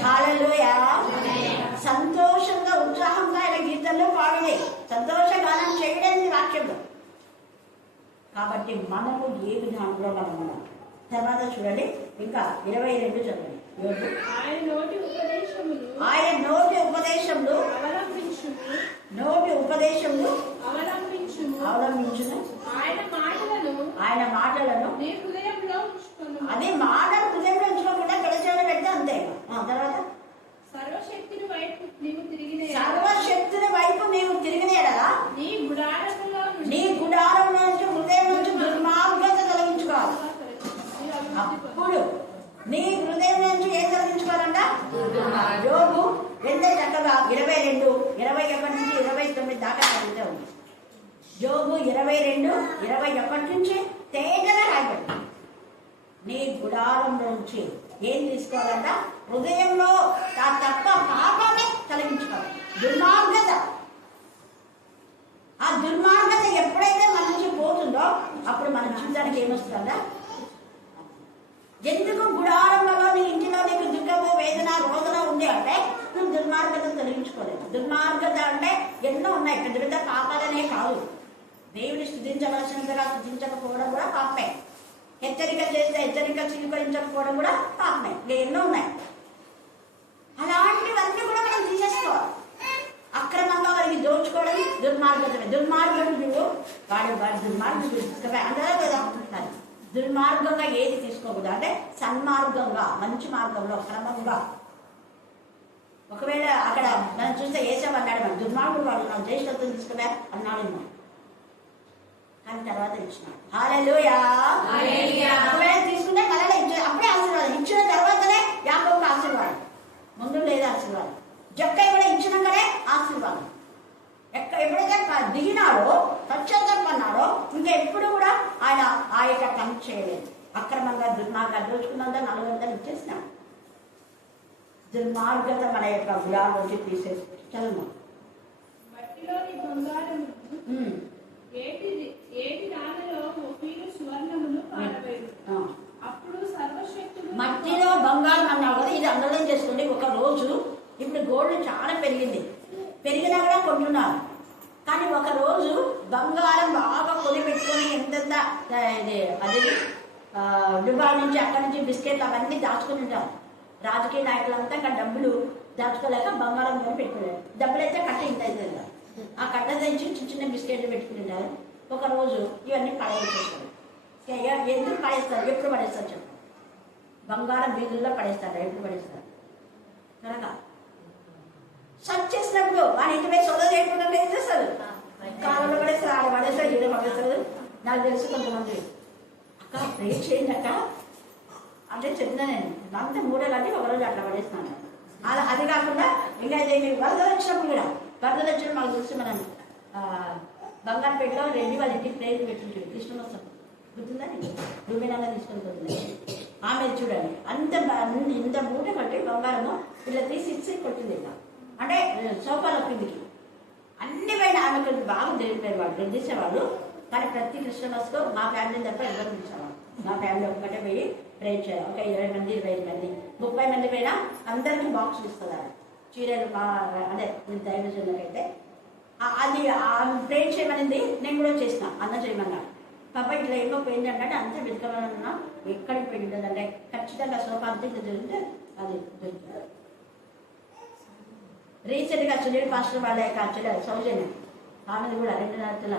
హల్లెలూయా. సంతోషంగా ఉత్సాహంగా ఆయన గీతల్లో పాడిదే, సంతోషగానం చేయడానికి వాక్యంలో. కాబట్టి మనము ఏ విధానంలో మనం ఉన్నాం. తర్వాత చూడండి ఇంకా 22 చదవండి. ఆయన నోటి ఉపదేశములు అవలంబించును. ఆయన మాటలను అదే మాటలు హృదయంలో ఉంచుకోకుండా గడిచేలో పెడితే అంతే. తర్వాత సర్వశక్తిని వైపు నీవు తిరిగినే కదా నీ గుడారంలో నుంచి హృదయం నుంచి దుర్మార్గత తొలగించుకోవాలి. అప్పుడు నీ హృదయం నుంచి ఏం తొలగించుకోవాలంట? యోబు ఎంతో చక్కగా 22, 21 నుంచి 29 దాకా చదివితే ఉంది. యోబు 22, 21 నుంచి తేజగా రాయబడి నీ గుడారంలో నుంచి ఏం తీసుకోవాలంట? హృదయంలో ఆ తప్ప పాపాన్ని తొలగించుకోవాలి. దుర్మార్గత, ఆ దుర్మార్గత ఎప్పుడైతే మన నుంచి పోతుందో అప్పుడు మన జీవితానికి ఏమొస్తుందా? ఎందుకు గుడారంలో నీ ఇంటిలో నీకు దుఃఖము, వేదన, రోదన ఉంది అంటే నువ్వు దుర్మార్గత తొలగించుకోలేదు. దుర్మార్గత అంటే ఎన్నో ఉన్నాయి. పెద్ద పెద్ద పాపాలనే కాదు, దేవుని స్థుతించవలసినంతగా స్థుతించకపోవడం కూడా పాపమే. హెచ్చరిక చేస్తే హెచ్చరిక స్వీకరించకపోవడం కూడా పాపమే. ఎన్నో ఉన్నాయి. అలాంటివన్నీ కూడా మనం తీసేసుకోవాలి. అక్రమంగా వారికి దోచుకోవడం దుర్మార్గతమే. దుర్మార్గుడు వాడు దుర్మార్గుడు అందరూ కదా అంటున్నారు. దుర్మార్గంగా ఏది తీసుకోకూడదు అంటే సన్మార్గంగా, మంచి మార్గంలో, క్రమంగా. ఒకవేళ అక్కడ మనం చూస్తే ఏసావు అన్నాడు, మన దుర్మార్గుడు వాడు నా జ్యేష్ఠత్వం తీసుకున్నా అన్నాడు. కానీ తర్వాత ఇచ్చినాడు. హల్లెలూయా. ఒకవేళ తీసుకుంటే మళ్ళీ ఇచ్చాడు, అప్పుడే ఆశీర్వాదం. ఇచ్చిన తర్వాతనే యాకోబుకు ఆశీర్వాదం, ముందు లేదు ఆశీర్వాదం. జక్కయ్య కూడా ఇచ్చినాకనే ఆశీర్వాదం. ఎప్పుడైతే దిగినాడో, పశ్చాత్తాపన్నాడో ఇంకా ఎప్పుడు కూడా ఆయన ఆ యొక్క పని చేయలేదు. అక్రమంగా దుర్మార్గాలు దోచుకున్నంత 400 ఇచ్చేసినాడు. దుర్మార్గత మన యొక్క గుడాలోంచి తీసేసి చదువు. మట్టిలో బంగారం అన్నావు కదా, ఇది అందరం చేసుకోండి. ఒక రోజు ఇప్పుడు గోల్డ్ చాలా పెరిగినా కూడా కొంటున్నారు. కానీ ఒక రోజు బంగారం బాగా కొని పెట్టుకొని ఎంతెంత అది దుబాయ్ నుంచి అక్కడి నుంచి బిస్కెట్లు అవన్నీ దాచుకుని ఉంటారు. రాజకీయ నాయకులంతా అక్కడ డబ్బులు దాచుకోలేక బంగారం కొని పెట్టుకున్నారు. డబ్బులు అయితే కట్ట ఇంత అవుతుంది కదా, ఆ కట్ట తెచ్చి చిన్న చిన్న బిస్కెట్లు పెట్టుకుంటారు. ఒకరోజు ఇవన్నీ పడేసేస్తారు. ఎందుకు పడేస్తారు? ఎప్పుడు పడేస్తారు చెప్పు? బంగారం వీధుల్లో పడేస్తారు. ఎప్పుడు పడేస్తారు? కనుక సర్చ్ చేసినప్పుడు వాడి ఇంటి మీద సోదా చేయకుండా ఏం చేస్తారు? కాలంలో పడేస్తారు, ఆడ పడేస్తారు, ఈడ పడేస్తారు. నాకు తెలుసు కొంతమంది, అక్క ప్రే చేయండి అక్క అంటే చెప్పినా నేను అంతా 3 ఏళ్ళకి ఒకరోజు అట్లా పడేస్తాను. అది కాకుండా ఇంకా వరదలు వచ్చినప్పుడు కూడా, వరదలు వచ్చినప్పుడు మాకు తెలుసు మనం బంగారుపేటలో రెడ్డి వాళ్ళ ఇంటికి ప్రేయర్ పెట్టించాడు కృష్ణమోత్సవం గుర్తుందా నీకు? రుమేనంగా తీసుకొని పోతుంది ఆమె చూడండి ఇంత మూట కట్టి బంగారము ఇలా తీసి ఇచ్చి కొట్టింది ఇలా అంటే సోఫాల కిందికి అన్ని పైన ఆమెకు బాగా జరిగిపోయారు వాళ్ళు గెలిచేవాళ్ళు. కానీ ప్రతి క్రిస్టమస్కు మా ఫ్యామిలీ తప్ప ఎవరు పిలిచేవాళ్ళు. మా ఫ్యామిలీ ఒక్కటే పోయి ప్రేర్ చేయాలి. ఒక 20 మంది 25 మంది 30 మంది పైన అందరికీ బాక్సులు ఇస్తారు. చీరలు అదే దైవజనులకైతే అది ప్రేర్ చేయమనింది. నేను కూడా చేసిన అన్న చేయమన్నా. పాప ఇట్లా ఏమో పోయింది అంటే అంతే వెతకమన్నా ఎక్కడికి పోయి ఉంటుందంటే ఖచ్చితంగా సోఫా అంతా ఇట్లా జరిగితే అది దొరుకుతుంది. రీసెంట్గా సునీల్ పాస్టర్ వాళ్ళ యొక్క సౌజన్యం ఆమెది కూడా 2 నెలల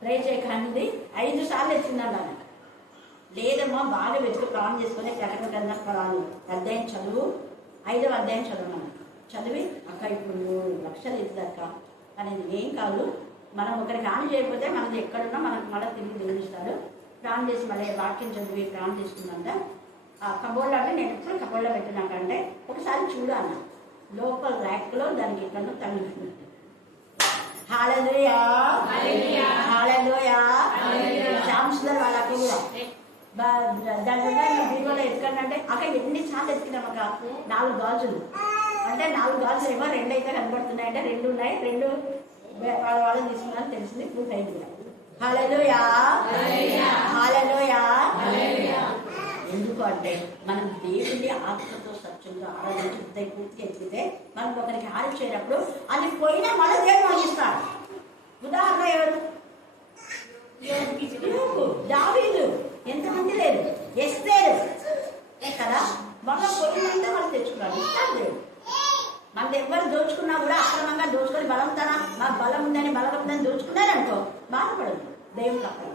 ప్రే చేయకండి 5 సార్లు ఎత్తిందండి ఆమె. లేదమ్మా బాగా వెతుకు ప్రాణం చేసుకుని ప్రకటన పదాలు అధ్యాయం చదువు 5వ అధ్యాయం చదవమని చదివి అక్క ఇప్పుడు 3 లక్షలు ఇద్దక్క అనేది ఏం కాదు. మనం ఒకరికి హాని చేయకపోతే మనది ఎక్కడున్నా మనకు మళ్ళీ తిరిగి దేవుడిస్తాడు. ప్రాణం చేసి మళ్ళీ వాక్యం చదివి ప్రాణం చేసుకుందంట. ఆ కబోర్డ్లో అంటే నేను ఎప్పుడు కబోర్డ్లో పెట్టినాకంటే ఒకసారి చూడు అన్న లోపల ర్యాక్లో దానికి ఎక్కడో తగిలింది. హల్లెలూయా హల్లెలూయా. శాంసులర్ వాళ్ళకి కూడా దాని బీరువాలో ఎత్తుకంటే అక్క ఎన్నిసార్లు ఎత్తుకున్నామక్క 4 గాజులు అంటే 4 గాజులు ఏమో 2 అయితే కనబడుతున్నాయి అంటే 2 ఉన్నాయి. 2 వాళ్ళని తీసుకున్నారని తెలిసింది. ఇప్పుడు అయింది కూడా. హల్లెలూయా హల్లెలూయా. ఎందుకు అంటే మనం దేవుని ఆత్మతో సత్యంగా ఆరాధించి పూర్తిగా ఎత్తితే మనం ఒకరికి హాని చేయనప్పుడు అది పోయినా మన దేవుడు మహిస్తాడు. ఉదాహరణ ఎవరు? దావీదు. ఎంతమంది లేరు? ఎస్తేరు కదా. మన పోయినంతా మనం తెచ్చుకున్నాడు. ఇస్తాడు దేవుడు. మనది ఎవరు దోచుకున్నా కూడా అక్రమంగా దోచుకొని బలంతన మా బలం ఉందని బలం ఉందని దోచుకున్నారనుకో బాధపడదు. దేవుడు అక్కడ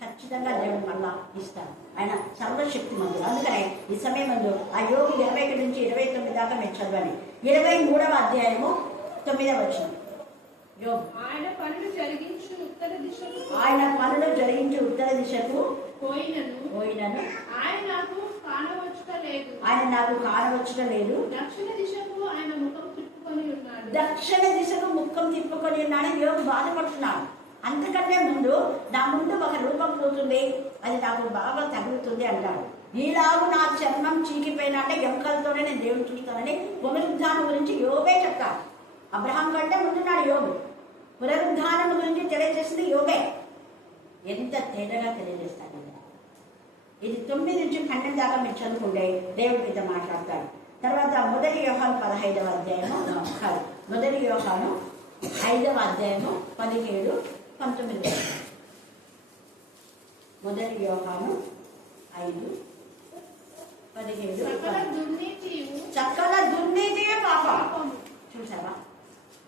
ఖచ్చితంగా దేవుడు మళ్ళా ఇస్తాడు. ఆయన సర్వశక్తి మందులు. అందుకనే ఈ సమయం ముందు ఆ యోగు 21 నుంచి 29 దాకా మీరు చదవాలి. 23వ అధ్యాయము 9వ వచనం. యోగు ఆయన పనులు జరిగించి ఉత్తర దిశకు పోయినను ఆయన నాకు కానవచ్చుట లేదు. దక్షిణ దిశకు ముఖం తిప్పుకొని ఉన్నాడు. యోగు బాధపడుతున్నాడు. అంతకంటే ముందు నా ముందు ఒక రూపం పోతుంది, అది నాకు బాగా తగులుతుంది అంటాడు. ఈలాగు నా చర్మం చీకిపోయినా అంటే ఎముకలతోనే నేను దేవుడు చూస్తానని పునరుద్ధానం గురించి యోగే చెప్తాడు. అబ్రహాం కంటే ముందున్నాడు యోగు. పునరుద్ధానం గురించి తెలియజేసింది యోగే. ఎంత తేడాగా తెలియజేస్తాడు. ఇది 9 నుంచి 12 దాకా మీరు చదువుకుంటే దేవుడి మీద మాట్లాడతాడు. తర్వాత 1 యోహాను 15వ అధ్యాయము 1 యోహాను 5వ అధ్యాయము 17, 19. 1 యోహాను 5, 17. సకల దుర్నీతియే పాపం. చూసావా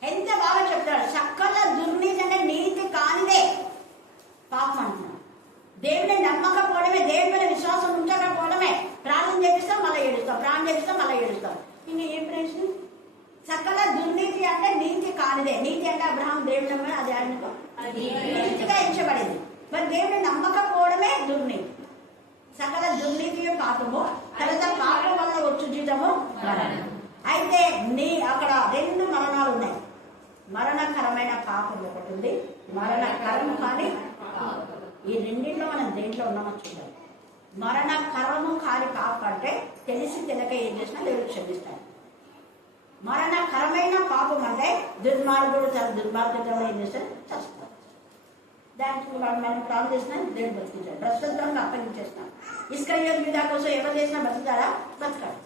ఎంత బాగా చెప్తాడు. సకల దుర్నీతి అంటే నీతి కానిదే పాపం అంటున్నాడు. దేవుని నమ్మకపోవడమే, దేవుని మీద విశ్వాసం ఉంచకపోవడమే. ప్రార్థన చేపిస్తాం మళ్ళీ ఏడుస్తాం, ప్రార్థన చేపిస్తాం మళ్ళీ ఏడుస్తాం. ఇంక ఏం ప్రశ్న? సకల దుర్నీతి అంటే నీతి కానిదే. నీతి అంటే అబ్రహాం దేవుని నమ్మ అది ఆయనకు నీతిగా ఎంచబడింది. మరి దేవుని నమ్మకపోవడమే దుర్నీతి. సకల దుర్నీతి పాపము. తర్వాత పాపం వల్ల వచ్చు జీతము మరణం. అయితే అక్కడ 2 మరణాలు ఉన్నాయి. మరణకరమైన పాపం ఒకటి ఉంది, మరణకరము కానీ ఈ రెండింటిలో మనం దేంట్లో ఉన్నామో చూడాలి. మరణకరము కాని పాపం అంటే తెలిసి తెలియక ఏం చేసినా దేవుడు క్షమిస్తాడు. మరణకరమైన పాపం అంటే దుర్మార్గుడు తన దుర్మార్గంలో ఏం చేస్తాడు? చస్తాడు. దానికి మనం ప్రాణం చేసినా దేవుడు బతికించాడు. భ్రష్టత్వాన్ని అప్పగించేసినాడు. ఇస్కరియోతు యూదా కోసం ఎవరు చేసినా బతుకుతారా? బతకాడు.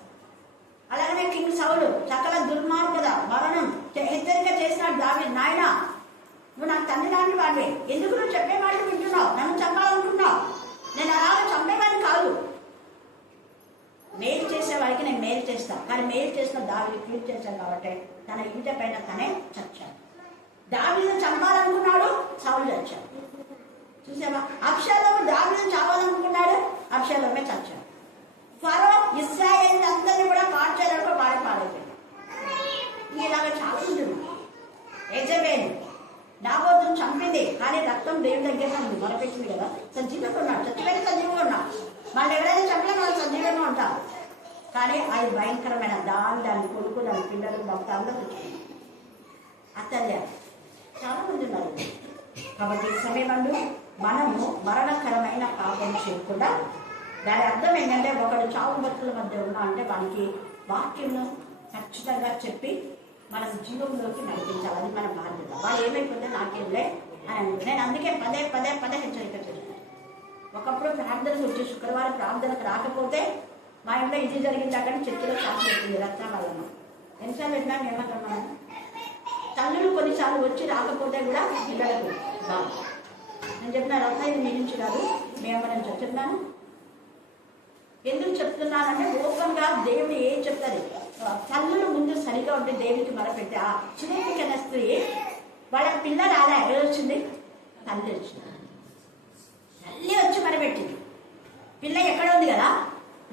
అలాగనే కింగ్ సౌలు సకల దుర్మార్గత మరణం హెచ్చరిక చేసినాడు. దావీదు నాయన నువ్వు నాకు తండ్రి లాంటి వాడివే, ఎందుకు నువ్వు చెప్పే మాటలు వింటున్నావు? నన్ను చంపాలనుకుంటున్నావు. నేను అలాగే చంపేవాడిని కాదు. మేలు చేసేవాడికి నేను మేలు చేస్తాను. కానీ మేలు చేసిన దావీదు కీడు చేశాను కాబట్టి తన ఇంటి పైన తనే చచ్చాడు. దావీదు చంపాలనుకున్నాడు, సౌలు చచ్చాడు. చూసావా? అబ్షాలోము దావీదు చావాలనుకున్నాడు, అబ్షాలోమే చచ్చాడు. ఫరో ఇశ్రాయేలు అందరినీ కూడా పాల్చేయాలనుకో పాడైపోయాడు. ఇలాగా చాలా ఉంటుంది. యెజబెలు నాబోతును చంపింది, కానీ రక్తం దేవుని దగ్గర ఉంది, మొరపెట్టింది కదా. సజీవంగా ఉన్నాడు, చచ్చిపోయిన సజీవంగా ఉన్నాడు. వాళ్ళు ఎవరైనా చంపినా వాళ్ళు సజీవంగా ఉంటారు. కానీ అది భయంకరమైన దాని కొడుకు, దాని పిల్లలు, భక్తాల్లో తెచ్చుకున్నారు. అత్తల్య చాలా మంది ఉన్నారు. కాబట్టి ఈ సమయమందు మనము మరణకరమైన పాపం చేయకుండా, దాని అర్థం ఏంటంటే ఒకడు చావు బతుకుల మధ్య ఉన్నా అంటే వానికి వాక్యంను ఖచ్చితంగా చెప్పి మన జీవంలోకి నడిపించాలి. అది మన బాధ్యత. వాడు ఏమైపోతే నాకేంలే అని నేను అందుకే పదే పదే పదే హెచ్చరిక చేస్తాను. ఒకప్పుడు ప్రార్థనకు వచ్చి శుక్రవారం ప్రార్థనకు రాకపోతే మా ఇంట్లో ఇది జరిగింది అక్కడ చర్చలో శాస్త్రం పెట్టింది రత్నాలమ్మ. ఎన్నిసార్లు పెట్టినా ఏమంటున్నాను, తల్లులు కొన్నిసార్లు వచ్చి రాకపోతే కూడా పిల్లలకు బాగా నేను చెప్పిన రత్న ఇది మీ నుంచి కాదు, మేమని చెప్తున్నాను. ఎందుకు చెప్తున్నానంటే ఓపెన్గా దేవుడు ఏం చెప్తారు, తల్లులు ముందు సరిగా ఉంటే దేవుడికి మొరపెట్టి ఆ చిన్న స్త్రీ వాళ్ళ పిల్ల రాదా, ఎవరు వచ్చింది, తల్లి వచ్చింది. తల్లి వచ్చి మొరపెట్టింది. పిల్ల ఎక్కడ ఉంది కదా,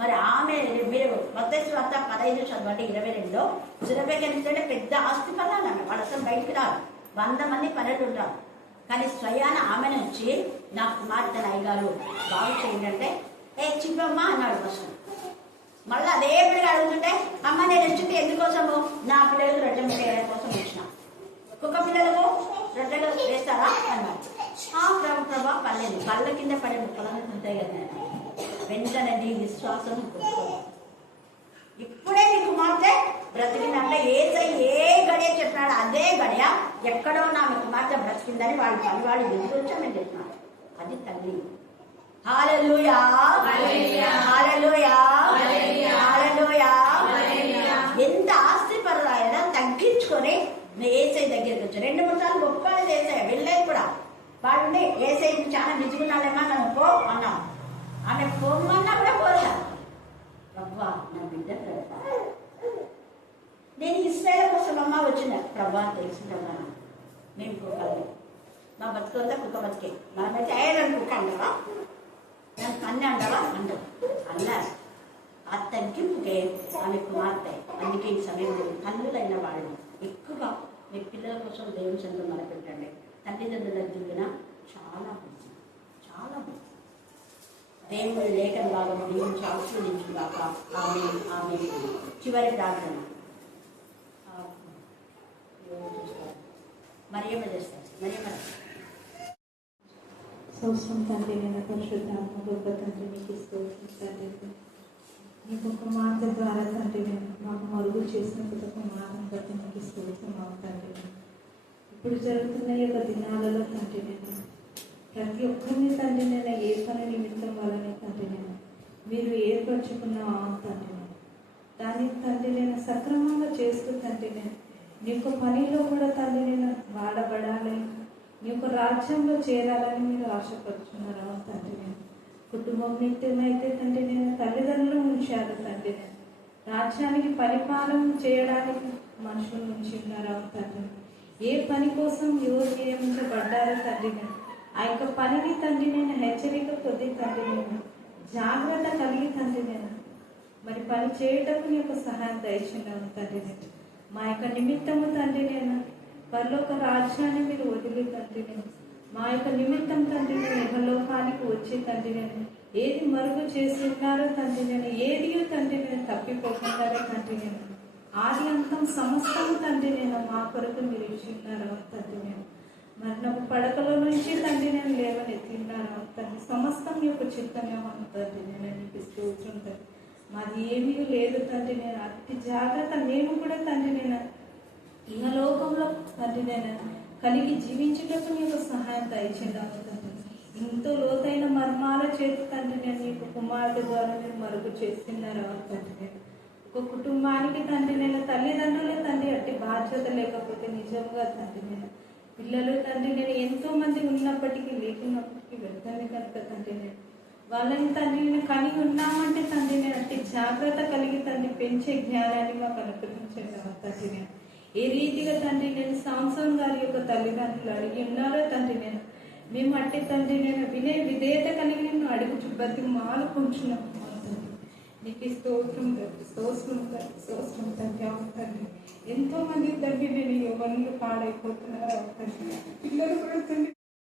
మరి ఆమె మీరు మత్తయి వార్త 15 చదవండి 22లో సురభేకంటే పెద్ద ఆస్తి పనులు ఆమె, వాళ్ళు అసలు బయటికి రాదు, 100 మంది పనులు ఉంటారు. కానీ స్వయాన ఆమెను వచ్చి నా కుమార్తె అయ్యగారు బాగు చేయండి అంటే ఏ చిన్నమ్మ అన్నాడు ఫస్ట్. మళ్ళీ అదే పిల్లలు అడుగుతుంటే అమ్మ నేను వచ్చింది ఎందుకోసము, నా పిల్లలకు రొట్టె వేయడం కోసం వచ్చిన, కుక్క పిల్లలకు రొట్టెలు వేస్తారా అన్నారు. ప్రభా పర్లేదు, కళ్ళ కింద పడే ముక్కలను ఉంటాయి కదా. వెంటనే నీ విశ్వాసం ఇప్పుడే నీ కుమార్తె బ్రతికిందంటే ఏ గడియ చెప్పినాడు అదే గడియ ఎక్కడో నా కుమార్తె బ్రతికిందని వాళ్ళు పనివాళ్ళు ఎదురొచ్చామని చెప్పినాడు. అది తల్లి. హల్లెలూయా, హల్లెలూయా, హల్లెలూయా. ఎంత ఆస్తి పరులైనా తగ్గించుకొని ఏసై దగ్గరికి వచ్చి 2-3 సార్లు ఒప్పుకోలేదు. ఏసై వెళ్ళలేదు కూడా. వాడుండి ఏసై చాలా నిజుకున్నాడేమా నన్ను పో అన్నాం. ఆమె పోమన్నా కూడా పోలే. ప్రభా నా బిడ్డ నేను ఇస్రాయేల్ కోసం అమ్మ వచ్చిన ప్రభా తెలుసుకుంటా మేము కుక్కలు, మా బతుకంతా కుక్క బతికే, మనమైతే అయ్యాలని కుక్క అంటావా, నన్ను కన్ను అంటావా అంటావు అన్నా. ఆ తగ్గింపుకే ఆమె కుమార్తె. అందుకే ఈ సమయంలో తల్లులైన వాళ్ళు ఎక్కువగా మీ పిల్లల కోసం దేవుని సంతం మొదలుపెట్టండి. తల్లిదండ్రుల దిగున చాలా మంచి, చాలా మంచి. దేవుడి లేఖన భాగం దీవించి ఆశీర్వదించుగాక. ఆమె ఆమె చివరి ప్రార్థన మరియమ్మ చేస్తారు. మరియమ్మ సంవత్సరం తండ్రి నేను పరిశుద్ధాత్మ గొప్ప తండ్రి మీకు ఇస్తూ తండ్రి నీకు ఒక మాట ద్వారా తండ్రి నేను మాకు మరుగు చేసినందుకు ఒక మాటను బట్టి మీకు ఇస్తూ తండ్రి. ఇప్పుడు జరుగుతున్న ఈ యొక్క దినాలలో తండ్రి నేను ప్రతి ఒక్కరిని తండ్రి నేను ఏ పని నిమిత్తం వలన తండ్రి నేను మీరు ఏర్పరచుకున్న తండ్రి నేను దాన్ని తండ్రి నేను సక్రమంగా చేస్తూ తండ్రి నేను నీ యొక్క పనిలో కూడా తండ్రి నేను వాడబడాలి, నీ యొక్క రాజ్యంలో చేరాలని మీరు ఆశపడుతున్నారు తండ్రి నేను. కుటుంబం నిత్యమైతే తండ్రి నేను తల్లిదండ్రులు ఉంచారు తండ్రి నేను, రాజ్యానికి పరిపాలన చేయడానికి మనుషులు నుంచి ఉన్నారు తండ్రి. ఏ పని కోసం ఎవరు నియమించబడ్డారో తండ్రి నేను ఆ యొక్క పనిని తండ్రి నేను హెచ్చరిక కొద్ది తండ్రి నేను జాగ్రత్త కలిగి తండ్రి నేను మరి పని చేయటం నీ యొక్క సహాయం దయచేయండి తండ్రి నేను. మా యొక్క నిమిత్తము తండ్రి నేను పరలోక రాజ్యాన్ని మీరు వదిలి తండ్రి నేను మా యొక్క నిమిత్తం తండ్రి నేను ఇహలోకానికి వచ్చి తండ్రి నేను ఏది మరుగు చేసి ఉన్నారో తండ్రి నేను ఏది తండ్రి నేను తప్పిపోతున్నారో తండ్రి నేను ఆది అంతం సమస్తము తండ్రి నేను మా కొరకు మీరు ఇచ్చి ఉన్నారో తండ్రి నేను మరణపు పడకలో నుంచి తండ్రి నేను లేవనెత్తిన్నాను తండ్రి. సమస్తం యొక్క చిత్తమేమో తండ్రి నేను నీకు ఇస్తూ ఉంటుంటాను. మాది ఏమీ లేదు తండ్రి నేను అతి జాగ్రత్త మేము కూడా తండ్రి నేను ఇహలోకంలో తండ్రి నేను కలిగి జీవించేటప్పుడు నీకు సహాయం దయచేద్దాము తండ్రి. ఎంతో లోతైన మర్మాల చేతి తండ్రి నేను నీకు కుమారుడు ద్వారా మీరు మరుగు చేస్తున్నారు తండ్రి నేను. ఒక కుటుంబానికి తండ్రి నేను తల్లిదండ్రులే తండ్రి అట్టి బాధ్యత లేకపోతే నిజంగా తండ్రి నేను పిల్లలు తండ్రి నేను ఎంతో మంది ఉన్నప్పటికీ లేకున్నప్పటికీ వెళ్తాను కనుక తండ్రి నేను వాళ్ళని తండ్రి నేను కని ఉన్నామంటే తండ్రి నేను అట్టి జాగ్రత్త కలిగి తండ్రి పెంచే జ్ఞానాన్ని మాకు అనుగ్రహించండి తండ్రి నేను. ఏ రీతిగా తండ్రి నేను సాంసన్ గారి యొక్క తల్లిదండ్రులు అడిగి ఉన్నారో తండ్రి నేను మేము అట్టి తండ్రి నేను వినే విధేయత కలిగి నేను అడుగు బతి మాలుకుంటున్నాము తండ్రి. నీకు స్తోత్రం తండ్రి తండ్రి. ఎంతో మంది తండ్రి నేను ఎవరు పాడైపోతున్నారు తండ్రి. పిల్లలు కూడా తండ్రి